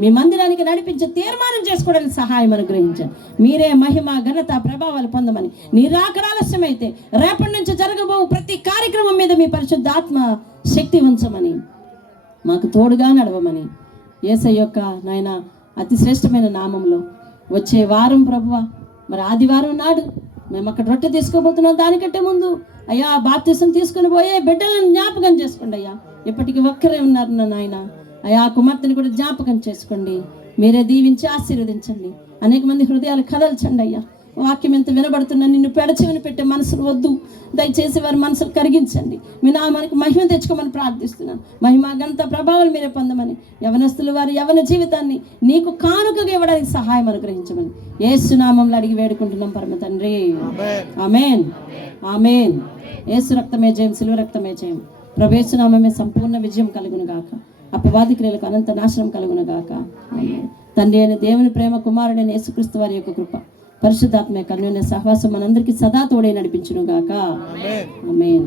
మీ మందిరానికి నడిపించి తీర్మానం చేసుకోవడానికి సహాయం అనుగ్రహించండి. మీరే మహిమ ఘనత ప్రభావాలు పొందమని నీ రాకడ ఆలస్యమైతే రేపటి నుంచి జరగబో ప్రతి కార్యక్రమం మీద మీ పరిశుద్ధాత్మ శక్తి ఉంచమని మాకు తోడుగా నడవమని యేసయ్య యొక్క నాయన అతి శ్రేష్టమైన నామంలో వచ్చే వారం ప్రభువా మరి ఆదివారం నాడు మేము అక్కడ రొట్టె తీసుకోబోతున్నాం. దానికంటే ముందు అయ్యా బాప్తిసం తీసుకుని పోయే బిడ్డలను జ్ఞాపకం చేసుకోండి అయ్యా. ఇప్పటికీ ఒక్కరే ఉన్నారు నాయన. అయ్యా కుమార్తెని కూడా జ్ఞాపకం చేసుకోండి. మీరే దీవించి ఆశీర్వదించండి. అనేక మంది హృదయాలు కదల్చండి అయ్యా. వాక్యం ఎంత వినబడుతున్నా నిన్ను పెడచెవిని పెట్టే మనసులు వద్దు. దయచేసి వారి మనసులు కరిగించండి. మీ నామానికి మహిమ తెచ్చుకోమని ప్రార్థిస్తున్నాను. మహిమ ఘనత ప్రభావాలు మీరే పొందమని యవనస్తులు వారి యవన జీవితాన్ని నీకు కానుకగా ఇవ్వడానికి సహాయం అనుగ్రహించమని యేసు నామంలో అడిగి వేడుకుంటున్నాం పరమ తండ్రి. ఆమేన్ ఆమేన్. యేసు రక్తమే జయం, సిలువ రక్తమే జయం. ప్రభు యేసు నామమే సంపూర్ణ విజయం కలుగును గాక. అపవాది క్రియలకు అనంత నాశనం కలుగును గాక. తండ్రి అయిన దేవుని ప్రేమ, కుమారుడైన యేసుక్రీస్తు వారి యొక్క కృప, పరిశుద్ధాత్మ యొక్క అన్యోన్య సహవాసం మనందరికీ సదా తోడే నడిపించును గాక. ఆమేన్.